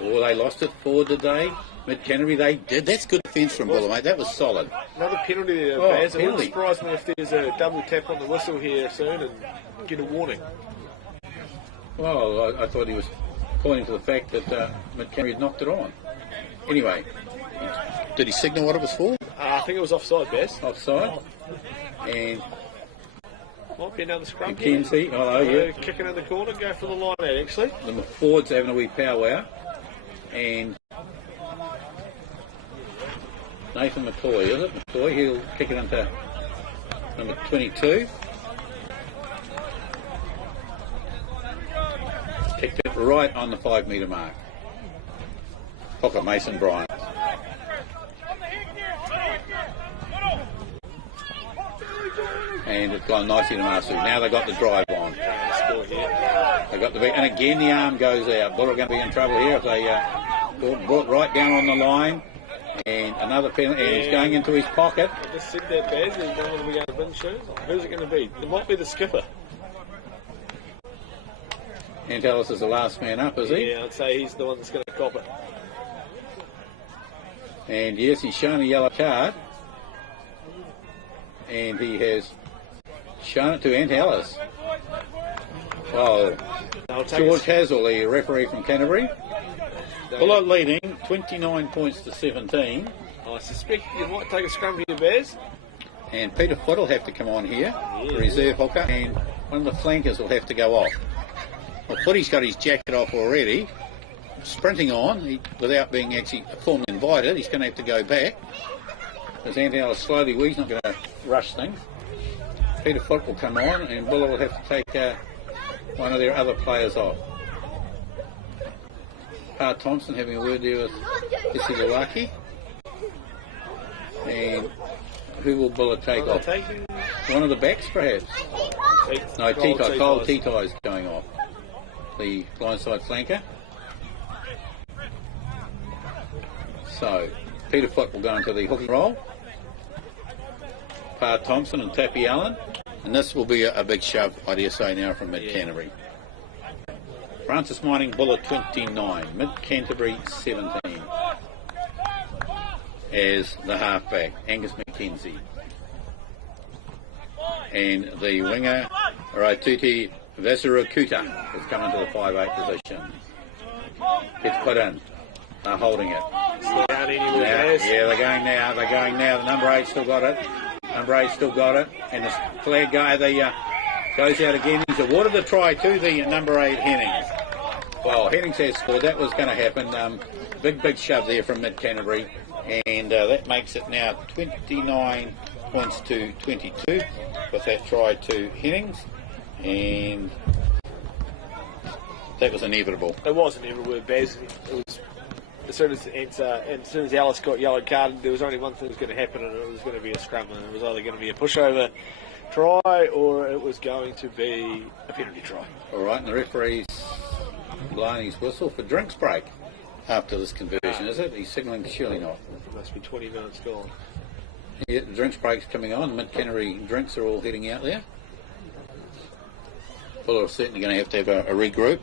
Oh, they lost it forward today. Mid Canterbury, they did. That's good defence from Buller, mate. That was solid. Another penalty there, Baz. It wouldn't surprise me if there's a double tap on the whistle here soon and get a warning. Well, I thought he was pointing to the fact that Mid Canterbury had knocked it on. Anyway, did he signal what it was for? I think it was offside, Baz. Offside. And... might be another scrum. Mackenzie, yeah. Kicking in the corner, go for the line out actually. The forwards having a wee powwow. And Nathan McCoy, is it? McCoy, he'll kick it into number 22. Kicked it right on the 5 metre mark. Pocket Mason Bryant. And it's gone nicely to Marsu. Now they've got the drive on. They got the big, and again the arm goes out. Buller going to be in trouble here if they brought right down on the line. And another penalty, and he's going into his pocket. I just said that, Baz. He's not going to be going to bin shoes. Who's it going to be? It might be the skipper. Antelis is the last man up, is he? Yeah, I'd say he's the one that's going to cop it. And yes, he's shown a yellow card. And he has shown it to Antelis. Well, George Hazel, the referee from Canterbury. Buller leading 29 points to 17. I suspect you might take a scrum here, Baz. And Peter Foote will have to come on here, the reserve hooker, and one of the flankers will have to go off. Well, Footy's got his jacket off already, sprinting on, without being actually formally invited. He's going to have to go back. As Antelis slowly, he's not going to rush things. Peter Foote will come on, and Buller will have to take one of their other players off. Thompson having a word there with Isigalaki. And who will Buller take off? One of the backs, perhaps? No, Cole Tito's going off. The blindside flanker. So, Peter Foote will go into the hooking role. Thompson and Tappy Allen. And this will be a big shove, I dare say, now from Mid Canterbury. Francis Mining, Buller 29, Mid Canterbury 17. As the halfback, Angus McKenzie. And the winger, Raituti Vasarakuta, has come into the 5'8" position. Gets put in. They're holding it. Yeah, they're going now. The number 8 still got it. And the flag guy, goes out again. He's awarded the try to the number 8 Hennings. Well, Hennings has scored. That was going to happen. Big shove there from Mid Canterbury. And that makes it now 29 points to 22 with that try to Hennings. And that was inevitable. It was inevitable, Baz. It was, as soon as Alice got yellow carded, there was only one thing that was going to happen, and it was going to be a scrum, and it was either going to be a pushover try or it was going to be a penalty try. All right, and the referee's blowing his whistle for drinks break after this conversion, is it? He's signalling surely not. It must be 20 minutes gone. Yeah, the drinks break's coming on. Mid Canterbury drinks are all heading out there. Buller are certainly going to have a regroup.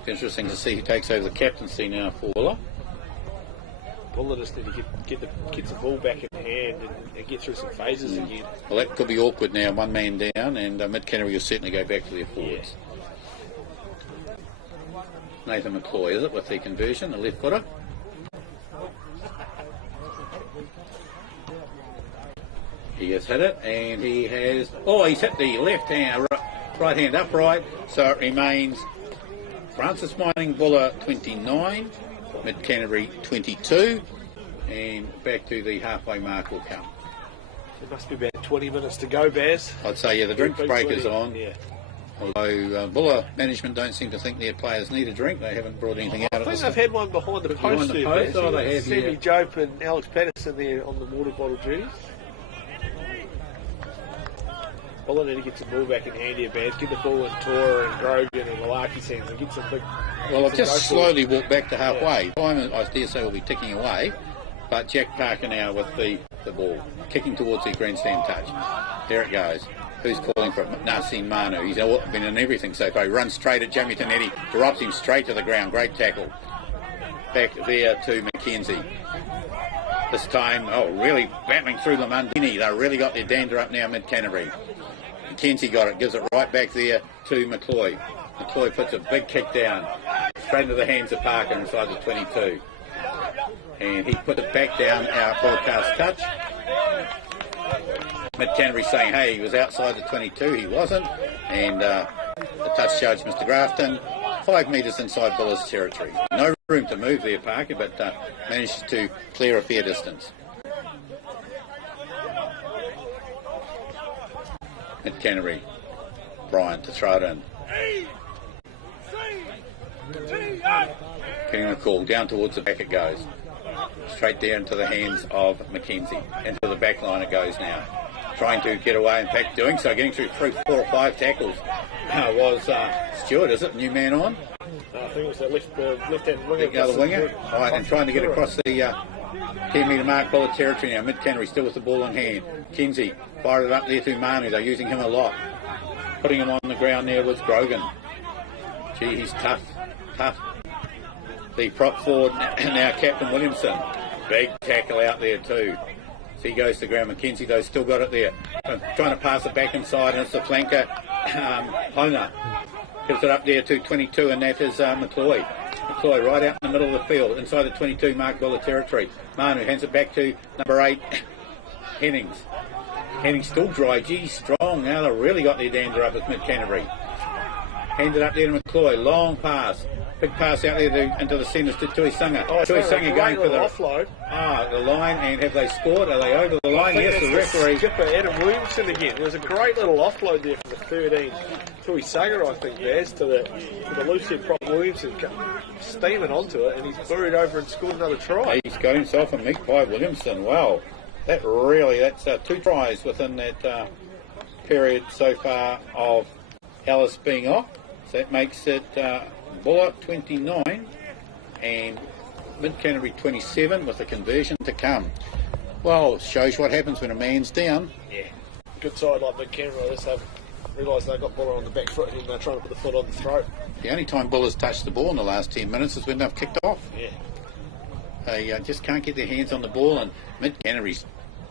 It's interesting to see who takes over the captaincy now for Buller. Buller just need to get the ball back in hand and get through some phases again. Well, that could be awkward now. One man down, and Mid Canterbury will certainly go back to their forwards. Nathan McCloy, is it, with the conversion, the left footer? He has hit it, and he has... Oh, he's hit the left hand, right hand upright, so it remains Francis Mining Buller 29, Mid Canterbury 22, and back to the halfway mark will come. There must be about 20 minutes to go, Baz. I'd say, yeah, the drink break is 20. on. Yeah. Although Buller management don't seem to think their players need a drink. They haven't brought anything out I of think this. they've had one behind the post there. Post? Oh, they have, Sammy yeah. Jope and Alex Patterson there on the water bottle duties. Buller need to get some ball back in hand here, Baz. Get the ball in Tora and Grogan and Malaki's hands and get some big... Well, I've just slowly walked back to halfway. Time, I dare say, will be ticking away. But Jack Parker now with the ball, kicking towards the grandstand touch. There it goes. Who's calling for it? Nasim Manu. He's been in everything so far. He runs straight at Jamie Tonetti, drops him straight to the ground. Great tackle. Back there to McKenzie. This time, really battling through the Mundini. They've really got their dander up now, Mid Canterbury. McKenzie got it, gives it right back there to McCloy. McCloy puts a big kick down, straight into the hands of Parker inside the 22. And he put it back down our broadcast touch. Mid Canterbury saying, hey, he was outside the 22. He wasn't. And the touch judge, Mr. Grafton, 5 metres inside Buller's territory. No room to move there, Parker, but managed to clear a fair distance. Mid Canterbury, Bryant to throw it in. Getting the call, down towards the back it goes. Straight down into the hands of McKenzie. Into the back line it goes now. Trying to get away, in fact doing so, getting through 3, 4 or 5 tackles. Was Stewart, is it? New man on? I think it was the left-hand winger. The other winger. Right, and trying to get across the 10-metre mark, Buller territory now. Mid Canterbury still with the ball in hand. Kenzie fired it up there to Manu. They're using him a lot. Putting him on the ground there with Grogan. Gee, he's tough. The prop forward now, Captain Williamson. Big tackle out there too. So he goes to the ground. McKenzie, though, still got it there. Trying to pass it back inside, and it's the flanker, Honer. Gives it up there to 22, and that is McCloy. McCloy right out in the middle of the field, inside the 22 mark Buller territory. Manu hands it back to number 8, Hennings. Hennings still dry. Gee, strong. Now they've really got their dander up with Mid Canterbury. Handed up there to McCloy. Long pass. Big pass out there into the centres to Tui Sunga. Tui Sunga going for the offload. The line, and have they scored? Are they over the line? Yes, the referee. Skipper Adam Williamson again. There was a great little offload there for the 13. Tui Sunga, I think, Baz, to the loose head prop Williamson, steaming onto it, and he's buried over and scored another try. He's got himself a meet by Williamson. Wow, that's 2 tries within that period so far of Ellis being off. So that makes it Buller 29 and Mid Canterbury 27 with a conversion to come. Well, shows what happens when a man's down. Yeah, good side like Mid Canterbury. They just haven't realised they got Buller on the back foot and they're trying to put the foot on the throat. The only time Buller's touched the ball in the last 10 minutes is when they've kicked off. Yeah. They just can't get their hands on the ball, and Mid Canterbury's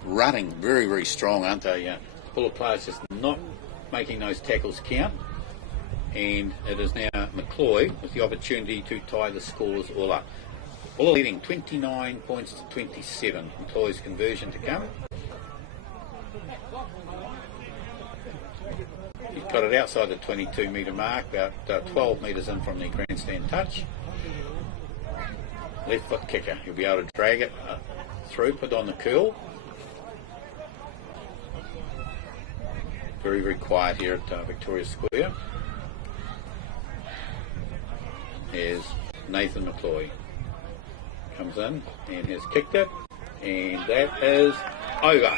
running very, very strong, aren't they? Buller players just not making those tackles count. And it is now McCloy with the opportunity to tie the scores all up. Buller leading 29 points to 27. McCloy's conversion to come. He's got it outside the 22 metre mark, about 12 metres in from the grandstand touch. Left foot kicker. He'll be able to drag it through, put on the curl. Very, very quiet here at Victoria Square. There's Nathan McCloy. Comes in and has kicked it, and that is over.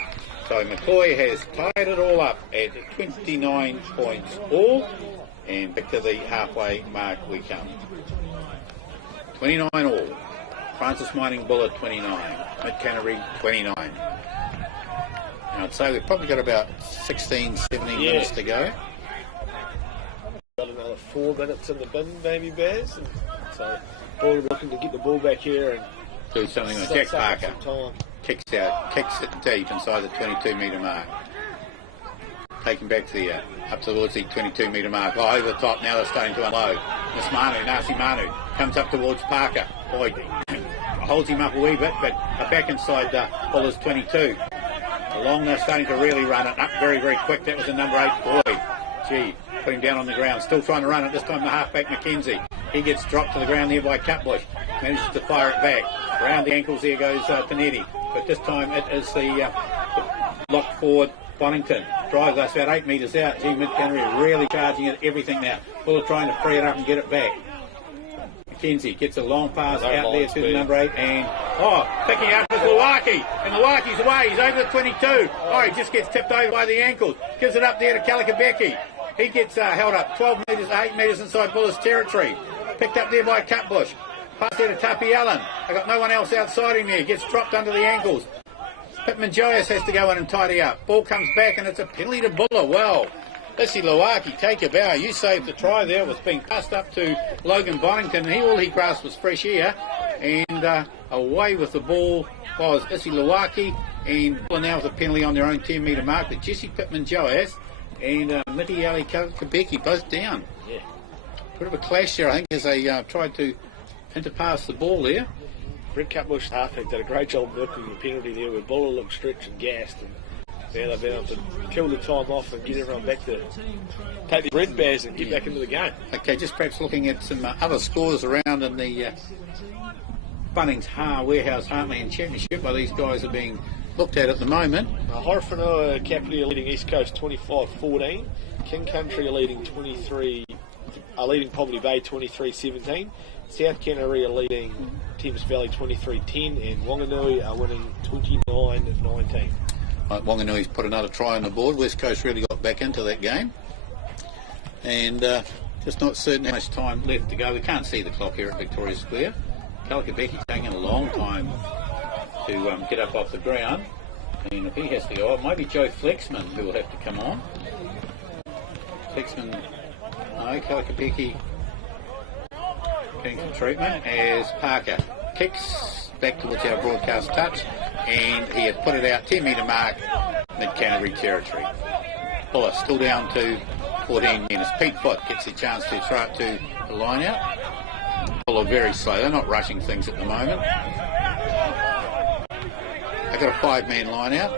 So McCloy has tied it all up at 29 points all, and back to the halfway mark we come. 29 all. Francis Mining Buller 29. Mid Canterbury 29. And I'd say we've probably got about 16, 17 minutes to go. Got another 4 minutes in the bin, maybe, Baz. And so, Buller looking to get the ball back here and do something with Jack Parker. Kicks out, kicks it deep inside the 22 metre mark. Taking back to the up towards the 22 metre mark. Over the top, now they're starting to unload. Miss Manu, Nasi Manu, comes up towards Parker. Boy, holds him up a wee bit, but back inside Buller's 22. Along, they're starting to really run it up very, very quick. That was the number 8 Boyd. Gee, put him down on the ground. Still trying to run it. This time the halfback McKenzie. He gets dropped to the ground there by Cutbush. Manages to fire it back. Around the ankles there goes Panetti. But this time it is the lock forward Bonington. Drives us about 8 metres out. Gee, Mid Canterbury really charging at everything now. Full of trying to free it up and get it back. McKenzie gets a long pass out there to the number 8 and picking up with Lawaki, and Lawaki's away. He's over the 22. He just gets tipped over by the ankles. Gives it up there to Kalikabeki. He gets held up 12 metres, 8 metres inside Buller's territory. Picked up there by Cutbush. Pass there to Tapi Allen. I got no one else outside him there. Gets dropped under the ankles. Pittman Joyce has to go in and tidy up. Ball comes back and it's a penalty to Buller. Well, Issy Lawaki, take a bow. You saved the try there. It was being passed up to Logan Bonington. All he grasped was fresh air. And away with the ball was Issy Lawaki. And now with a penalty on their own 10-metre mark. But Jesse Pittman Joyce and Mitty Ali Kabeki both down. Yeah. Bit of a clash there, I think, as they tried to interpass the ball there. Brent Cutbush halfback did a great job milking the penalty there where Buller looked stretched and gassed. And now they've been able to kill the time off and get everyone back to take the bread bears and get back into the game. Okay, just perhaps looking at some other scores around in the Bunnings Warehouse Heartland Championship, while these guys are being looked at the moment. Horowhenua Kapiti are leading East Coast 25-14. King Country are leading leading Poverty Bay 23-17. South Canterbury are leading Thames Valley 23-10, and Wanganui are winning 29-19. Wanganui's put another try on the board. West Coast really got back into that game. And just not certain how much time left to go. We can't see the clock here at Victoria Square. Kalikabeki taking a long time to get up off the ground. And if he has to go up, maybe Joe Flexman who will have to come on. Flexman, no, Kalikabeki getting some treatment as Parker kicks back towards our broadcast touch, and he had put it out 10-metre mark, Mid Canterbury territory. Buller still down to 14 minutes. Pete Foot gets the chance to throw it to the line out. Buller very slow. They're not rushing things at the moment. They've got a 5-man line out.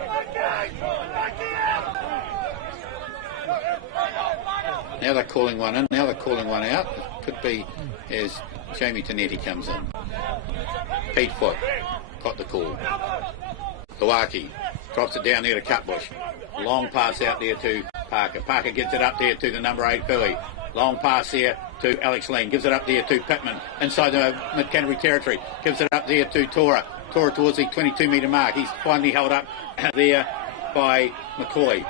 Now they're calling one in. Now they're calling one out. It could be as Jamie Tanetti comes in. Pete Foot got the call. Lawaki drops it down there to Cutbush. Long pass out there to Parker. Parker gets it up there to the number 8 Philly. Long pass there to Alex Lean. Gives it up there to Pittman inside the Mid Canterbury territory. Gives it up there to Tora. Tora towards the 22-metre mark. He's finally held up there by McCoy.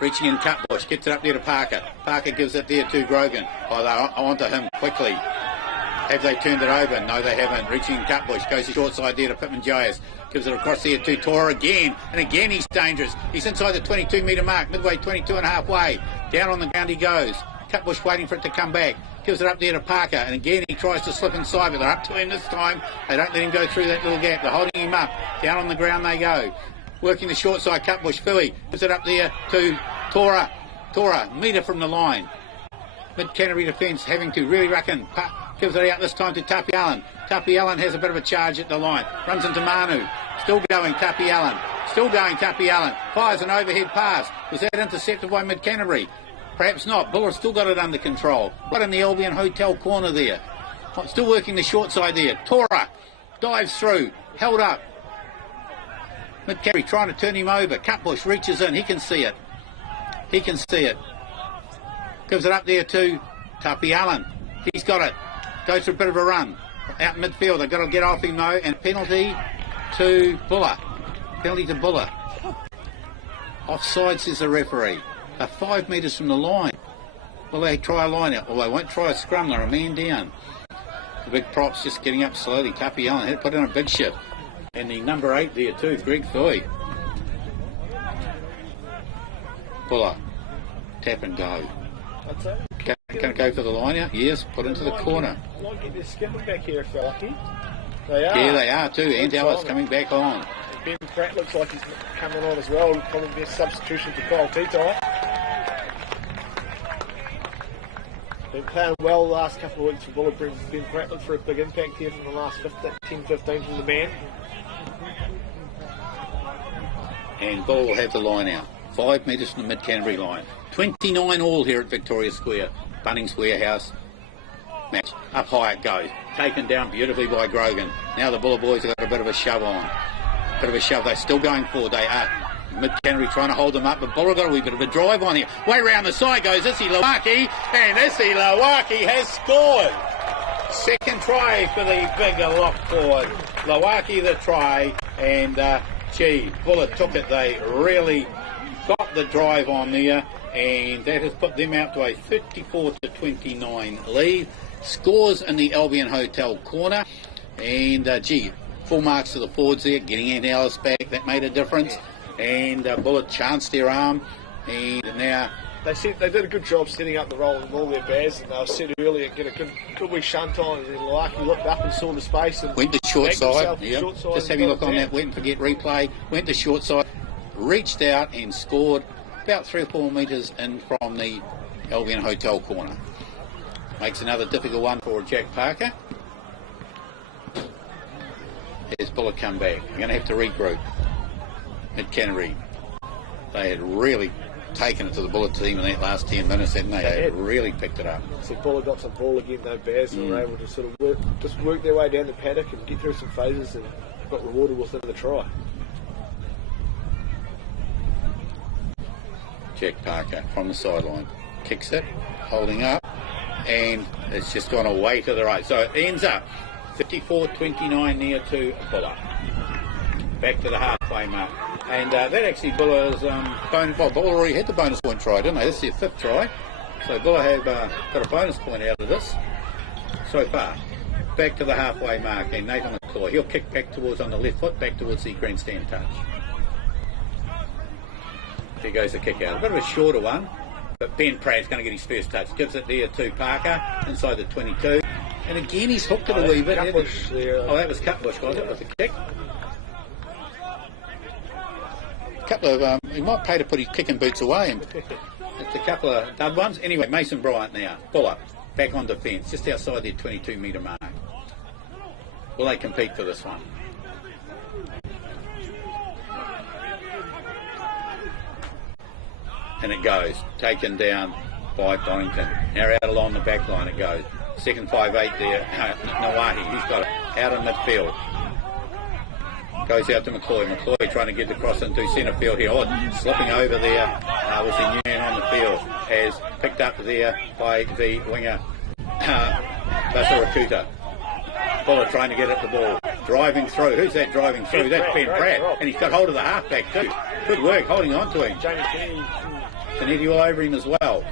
Reaching in Cutbush. Gets it up there to Parker. Parker gives it there to Grogan. They're onto him quickly. Have they turned it over? No, they haven't. Reaching in Cutbush. Goes the short side there to Pittman Joyce. Gives it across there to Tora again. And again he's dangerous. He's inside the 22-metre mark. Midway 22 and a half way. Down on the ground he goes. Cutbush waiting for it to come back. Gives it up there to Parker. And again he tries to slip inside, but they're up to him this time. They don't let him go through that little gap. They're holding him up. Down on the ground they go. Working the short side, Cutbush, Philly. Gives it up there to Tora. Tora, metre from the line. Mid Canterbury defence having to really reckon. Gives it out this time to Tapi Allen. Tapi Allen has a bit of a charge at the line. Runs into Manu. Still going, Tapi Allen. Still going, Tapi Allen. Fires an overhead pass. Was that intercepted by Mid Canterbury? Perhaps not. Buller still got it under control. Right in the Albion Hotel corner there. Still working the short side there. Tora dives through. Held up. Mid Canterbury trying to turn him over. Cutbush reaches in. He can see it. He can see it. Gives it up there to Tapi Allen. He's got it. Goes for a bit of a run. Out in midfield. They've got to get off him though. And penalty to Buller. Penalty to Buller. Offside, says the referee. They're 5 metres from the line. Will they try a line out? Well, they won't try a scrum. They're a man down. The big prop's just getting up slowly. Tapi Allen had to put in a big shift. And the number 8 there too, Greg Thoy. Buller. Tap and go. Going to go for the line out? Yes, put into the corner. Might get their skipper back here if they're lucky. They are. Yeah, they are too. And Ellis coming back on. Ben Pratt looks like he's coming on as well. Probably be a substitution for Kyle Tito. Been playing well the last couple of weeks for Buller. Ben Pratt looked for a big impact here from the last 10-15 from the man. And Buller will have the line out. 5 metres from the Mid Canterbury line. 29 all here at Victoria Square. Bunnings Warehouse. match. Up high it goes. Taken down beautifully by Grogan. Now the Buller boys have got a bit of a shove on. Bit of a shove. They're still going forward. They are. Mid Canterbury trying to hold them up, but Buller got a wee bit of a drive on here. Way round the side goes Issy Lawaki, and Issy Lawaki has scored. Second try for the bigger lock forward. Lawaki the try, and Buller took it. They really got the drive on there, and that has put them out to a 34-29 lead. Scores in the Albion Hotel corner, and full marks to the forwards there, getting Ant Ellis back. That made a difference. And Buller chanced their arm, and now they did a good job setting up the rolling ball there, Baz, and they were set early and get a good wee shunt on, and then Lawaki looked up and saw the space and went to short side. Short side. Just having a look on that, went and forget replay, went to short side, reached out and scored about 3 or 4 metres in from the Albion Hotel corner. Makes another difficult one for Jack Parker. As Buller come back, they're going to have to regroup. Mid Canterbury, they had really taken it to the Buller team in that last 10 minutes, hadn't they? They had really picked it up. So Buller got some ball again though, Baz, and were able to sort of work their way down the paddock and get through some phases, and got rewarded with the try. Jack Parker from the sideline kicks it, holding up, and it's just gone away to the right. So it ends up 54-29 near to Buller. Back to the halfway mark. And that actually Buller's Buller already had the bonus point try, didn't they? This is their 5th try. So Buller have got a bonus point out of this so far. Back to the halfway mark, and Nathan McCloy, he'll kick back towards on the left foot, back towards the grandstand touch. There goes the kick out. A bit of a shorter one, but Ben Pratt's going to get his first touch. Gives it there to Parker, inside the 22. And again, he's hooked it a wee bit. Oh, that was Cutbush, was it, with the kick? Couple of he might pay to put his kicking boots away, and it's a couple of dud ones. Anyway, Mason Bryant now, Buller back on defence, just outside their 22-metre mark. Will they compete for this one? And it goes, taken down by Donington. Now out along the back line it goes. Second 5'8" there, Nawahi, he's got it out in midfield. Goes out to McCloy. McCloy trying to get the cross into centre field here. Oh, slipping over there was the Nguyen on the field. As picked up there by the winger, Basarakuta. Buller trying to get at the ball. Driving through. Who's that driving through? That's Ben Pratt. And he's got hold of the halfback too. Good work holding on to him. Zanetti all over him as well.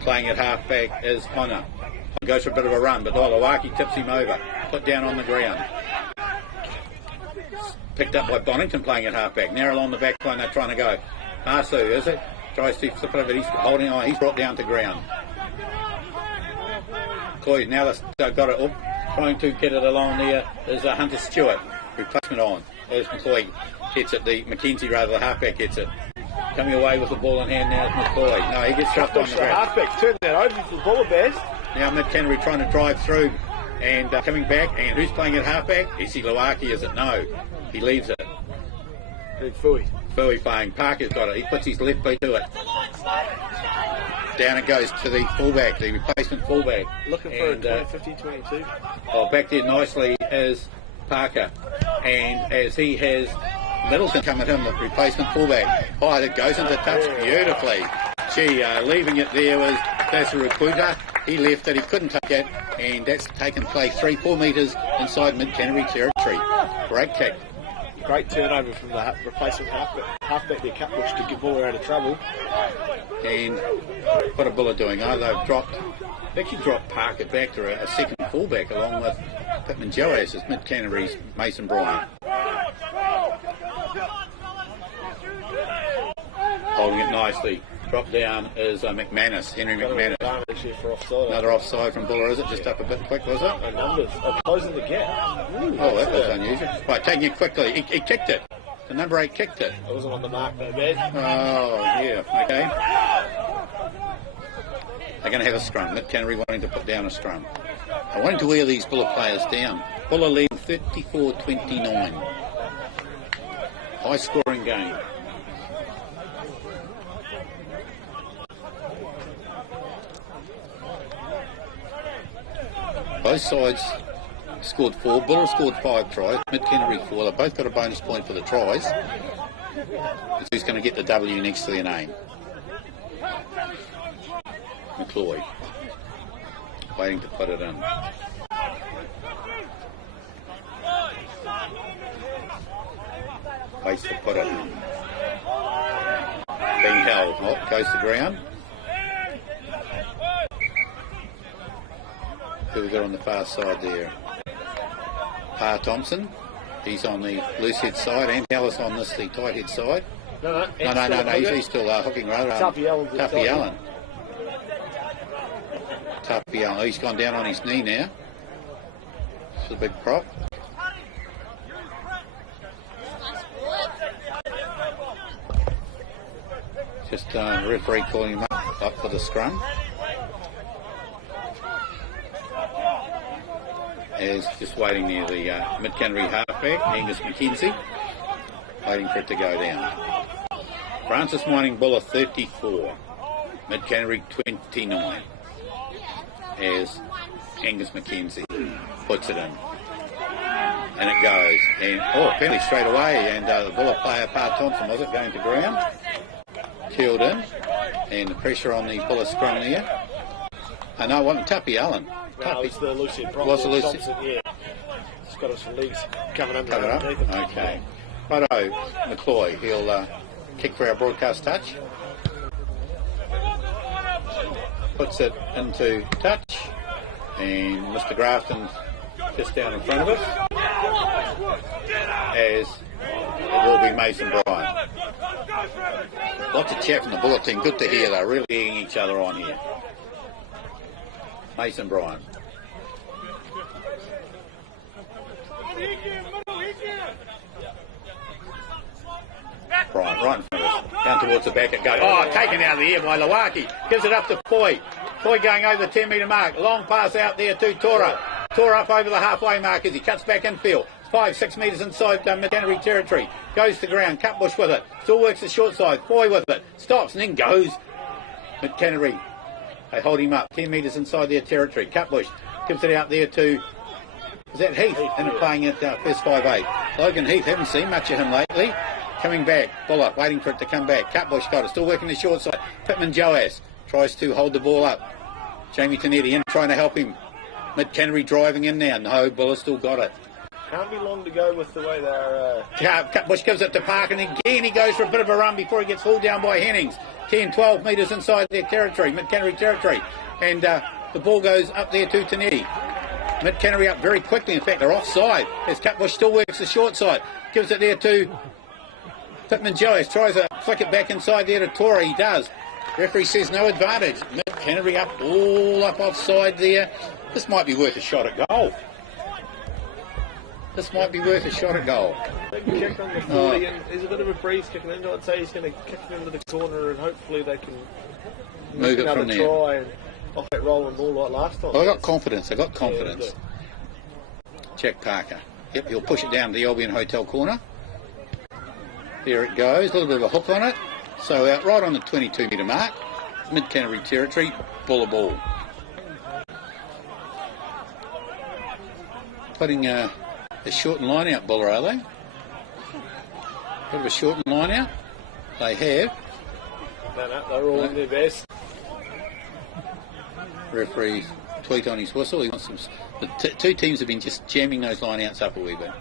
Playing at halfback is Honor. Goes for a bit of a run, but Lawaki tips him over. Put down on the ground. Picked up by Bonington playing at halfback. Now along the back line they're trying to go. Arsu, is it? Tries to flip it over. He's holding on. He's brought down to ground. Cloyd, now they've got it up. Trying to get it along there is Hunter Stewart. Replacement on. As McCloy gets it. The Mackenzie, rather, the halfback gets it. Coming away with the ball in hand now is McCloy. No, he gets dropped on the ground. Halfback turned that over for the Buller, Baz. Now Mid Canterbury trying to drive through and coming back. And who's playing at halfback? Issy Lawaki, is it? No. He leaves it. Fui playing. Parker's got it. He puts his left boot to it. Down it goes to the fullback, the replacement fullback. Looking for a 20-50-22. Oh, back there nicely is Parker. And as he has Middleton come at him, the replacement fullback. Oh, it goes into touch beautifully. Leaving it there was Basarakuta. He left it, he couldn't take it, and that's taken place 3-4 metres inside Mid Canterbury territory. Great kick. Great turnover from the replacement halfback there, Cutbush, to get Buller out of trouble. And what are Buller doing? They've actually dropped Parker back to a second fullback along with Pittman Joas as Mid Canterbury's Mason Bryant. Holding it nicely. Drop down is McManus, Henry McManus. Another offside from Buller, is it? Just up a bit quick, was it? Numbers are closing the gap. Oh, that was unusual. Right, taking it quickly. He kicked it. The number 8 kicked it. It wasn't on the mark though, man. Oh, yeah, okay. They're going to have a scrum. Mid Canterbury wanting to put down a scrum. I wanted to wear these Buller players down. Buller leading 34-29. High scoring game. Both sides scored 4. Buller scored 5 tries. Mid Canterbury 4. They both got a bonus point for the tries. Who's going to get the W next to their name? McCloy. Waiting to put it in. Waits to put it in. Being held. Oh, goes to ground. Who we got on the far side there? Pa Thompson. He's on the loose head side. And Ellis on this, the tight head side. No. He's still hooking rather. Tuffy Allen. Tuffy Allen. Oh, he's gone down on his knee now. It's a big prop. Just referee calling him up for the scrum. Is just waiting near the Mid Canterbury halfback, Angus McKenzie, waiting for it to go down. Francis Mining Buller 34, Mid Canterbury 29. As Angus McKenzie puts it in, and it goes, and penalty straight away, and the Buller player Pa Thompson, was it, going to ground, keeled in, and the pressure on the Buller scrum there. No, it wasn't Tuffy Allen. No, it's the Lucian. Was the Lucian? Yeah. It's got some legs coming under. Covered up? Okay. Righto, McCloy. He'll kick for our broadcast touch. Puts it into touch. And Mr. Grafton's just down in front of us. As it will be Mason Bryan. Lots of chat from the Bullet team. Good to hear. They're really egging each other on here. Mason Bryan. Bryan, right in front of us. Down towards the back it goes. Oh, taken out of the air by Lawaki. Gives it up to Foy. Foy going over the 10 metre mark. Long pass out there to Tora. Tora up over the halfway mark as he cuts back infield. 5-6 metres inside Mid Canterbury territory. Goes to ground. Cutbush with it. Still works the short side. Foy with it. Stops and then goes. Mid Canterbury. They hold him up 10 metres inside their territory. Cutbush gives it out there to, is that Heath? And playing it first 5-8. Logan Heath, haven't seen much of him lately. Coming back, Buller waiting for it to come back. Cutbush got it, still working the short side. Pittman Joas tries to hold the ball up. Jamie Tonetti in trying to help him. Mid Canterbury driving in now. No, Buller still got it. Can't be long to go with the way they're... Cutbush gives it to Park, and again he goes for a bit of a run before he gets hauled down by Hennings. 10-12 metres inside their territory, Mid Canterbury territory. And the ball goes up there to Tonetti. Mid Canterbury up very quickly. In fact, they're offside as Cutbush still works the short side. Gives it there to Pittman Joyce. Tries to flick it back inside there to Tora. He does. Referee says no advantage. Mid Canterbury up, all up offside there. This might be worth a shot at goal. This might be worth a shot at goal. Big kick on the 40, and there's a bit of a breeze kicking in. I'd say he's going to kick it into the corner, and hopefully they can move it from there. Try and off that rolling ball like last time. I got confidence. Yeah, Jack Parker. Yep, he'll push it down to the Albion Hotel corner. There it goes. A little bit of a hook on it. So out right on the 22 metre mark. Mid Canterbury territory. Buller ball. Putting a shortened line out, Buller, are they? Bit of a shortened line out. They have. No, they're all in their best. Referee tweet on his whistle. He wants some. The two teams have been just jamming those line outs up a wee bit.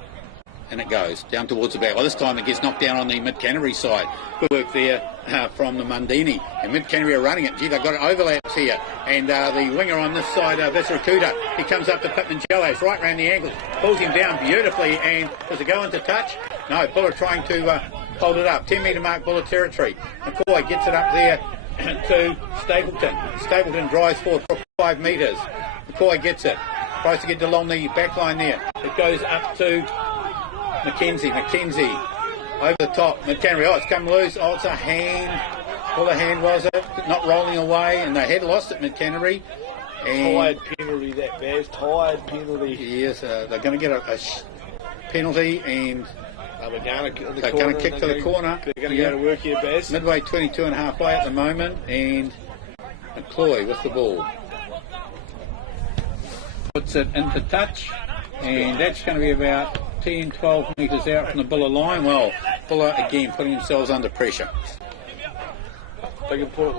And it goes down towards the back. Well, this time it gets knocked down on the Mid Canterbury side. Good work there from the Mundini. And Mid Canterbury are running it. Gee, they've got overlaps here. And the winger on this side, Visarakuta, he comes up to Pittman Joas, right round the ankles, pulls him down beautifully. And does it go into touch? No, Buller trying to hold it up. 10 metre mark, Buller territory. McCoy gets it up there to Stapleton. Stapleton drives forward for 5 metres. McCoy gets it. Tries to get along the back line there. It goes up to Mackenzie over the top. Mid Canterbury, it's come loose. Oh, it's a hand. Well, the hand was it? Not rolling away, and they had lost it, Mid Canterbury. Tired penalty, that Baz. Tired penalty. Yes, they're going to get a penalty, and they're going to kick to the corner. They're going to go to work here, Baz. Midway 22 and a half play at the moment, and McCloy with the ball. puts it into touch, and that's going to be about 10, 12 metres out from the Buller line. Well, Buller again putting themselves under pressure. Big important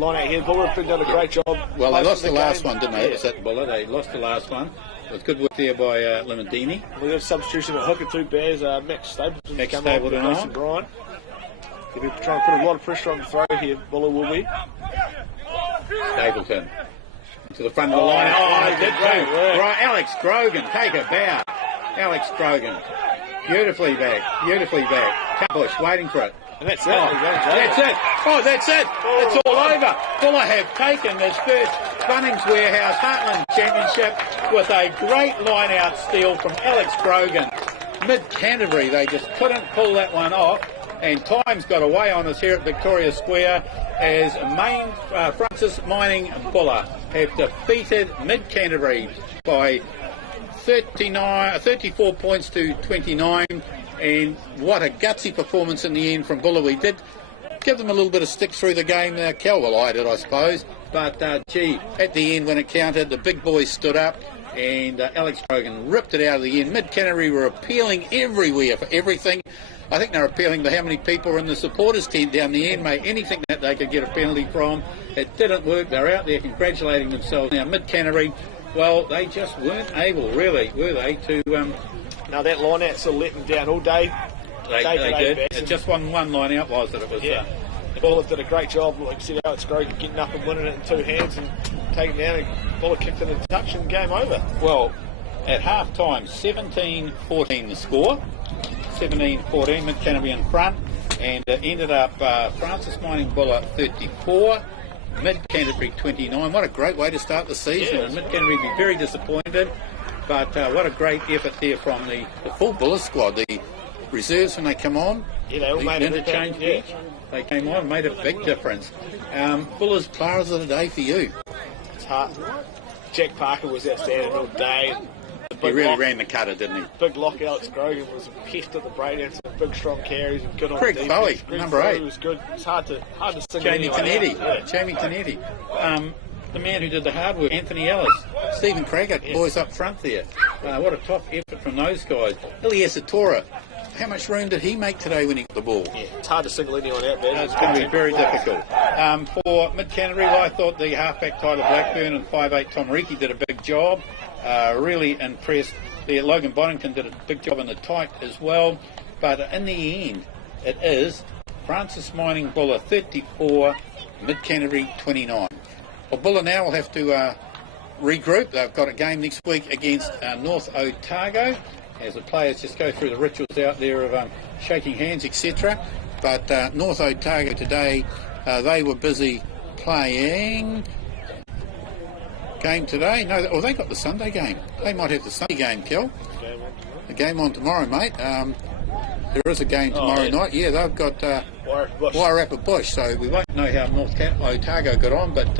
line out here. Buller have done a great job. Well, they lost the last one, didn't they? Yeah. It was at Buller. They lost the last one. With good work there by Limandini. We have substitution at hooker, 2 bears. Max Stapleton. Max Stapleton on. Brian. He'll be trying to put a lot of pressure on the throw here. Buller will be. Stapleton. To the front of the line. Oh, he did too. Right, Alex Grogan, take a bow. Alex Grogan. Beautifully back. Beautifully back. Bush waiting for it. And that's it. That's it. Oh, that's it. It's all over. Buller have taken this first Bunnings Warehouse Heartland Championship with a great line-out steal from Alex Grogan. Mid Canterbury, they just couldn't pull that one off. And time's got away on us here at Victoria Square as Francis Mining Buller have defeated Mid Canterbury by 34 points to 29. And what a gutsy performance in the end from Buller. We did give them a little bit of stick through the game. Cal, well, I did, I suppose. But, gee, at the end when it counted, the big boys stood up and Alex Grogan ripped it out of the end. Mid Canterbury were appealing everywhere for everything. I think they're appealing to how many people were in the supporters tent down the end, mate. Anything that they could get a penalty from. It didn't work. They're out there congratulating themselves. Now, Mid Canterbury, well, they just weren't able, really, were they, to... Now that line out sort of let them down all day. They did. It just one line out was that it was. Yeah. Buller did a great job. Like you said, Alex Grogan getting up and winning it in 2 hands and taking down. And Buller kicked it in touch and game over. Well, at half time, 17-14 the score. 17-14, Mid Canterbury in front, and ended up Francis Mining Buller 34. Mid Canterbury 29. What a great way to start the season. Yeah, Mid Canterbury be very disappointed. But what a great effort there from the full Buller squad. The reserves, when they come on, they all made an interchange bench. They came on and made a big difference. Buller's players of the day for you. It's hard. Jack Parker was outstanding all day. He really ran the cutter, didn't he? Big lock, Alex Grogan was a pest at the breakdance. Big strong carries and good on Craig defense. Bowie, number 8. Was good. It's hard to sing. Jamie Tanetti. Jamie Tanetti. The man who did the hard work, Anthony Ellis, Stephen Craggett, boys up front there. What a top effort from those guys. Ilias Atora, how much room did he make today when he got the ball? Yeah, it's hard to single anyone out there. It's going to be very difficult. For Mid Canterbury, I thought the halfback Tyler Blackburn and 5'8" Tom Reiki did a big job. Really impressed. Logan Boddington did a big job in the tight as well. But in the end, it is Francis Mining Buller 34, Mid Canterbury 29. Well, Buller now will have to regroup. They've got a game next week against North Otago as the players just go through the rituals out there of shaking hands, etc. But North Otago today, they were busy playing game today. No, they got the Sunday game. They might have the Sunday game, Kel. The game on tomorrow, mate. There is a game tomorrow night. Yeah, they've got Wairarapa Bush, so we won't know how North Otago got on, but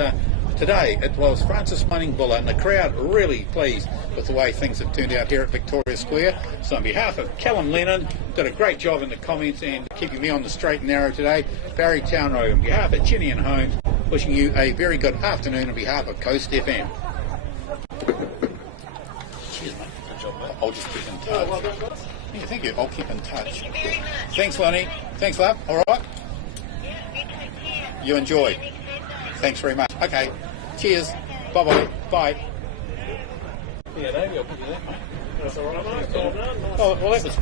today it was Francis Mining Buller, and the crowd really pleased with the way things have turned out here at Victoria Square. So on behalf of Callum Lennon, did a great job in the comments and keeping me on the straight and narrow today, Barry Townrow, on behalf of Chinny and Holmes, wishing you a very good afternoon on behalf of Coast FM. Cheers, mate. Good job, mate. I'll just keep in touch. Yeah, thank you. I'll keep in touch. Thanks, Lonnie. Thanks, love. All right. You enjoy. Thanks very much. Okay. Cheers. Bye-bye. Bye. Yeah, Davey, I'll put you there, mate. That's all right, mate. Oh, well, that was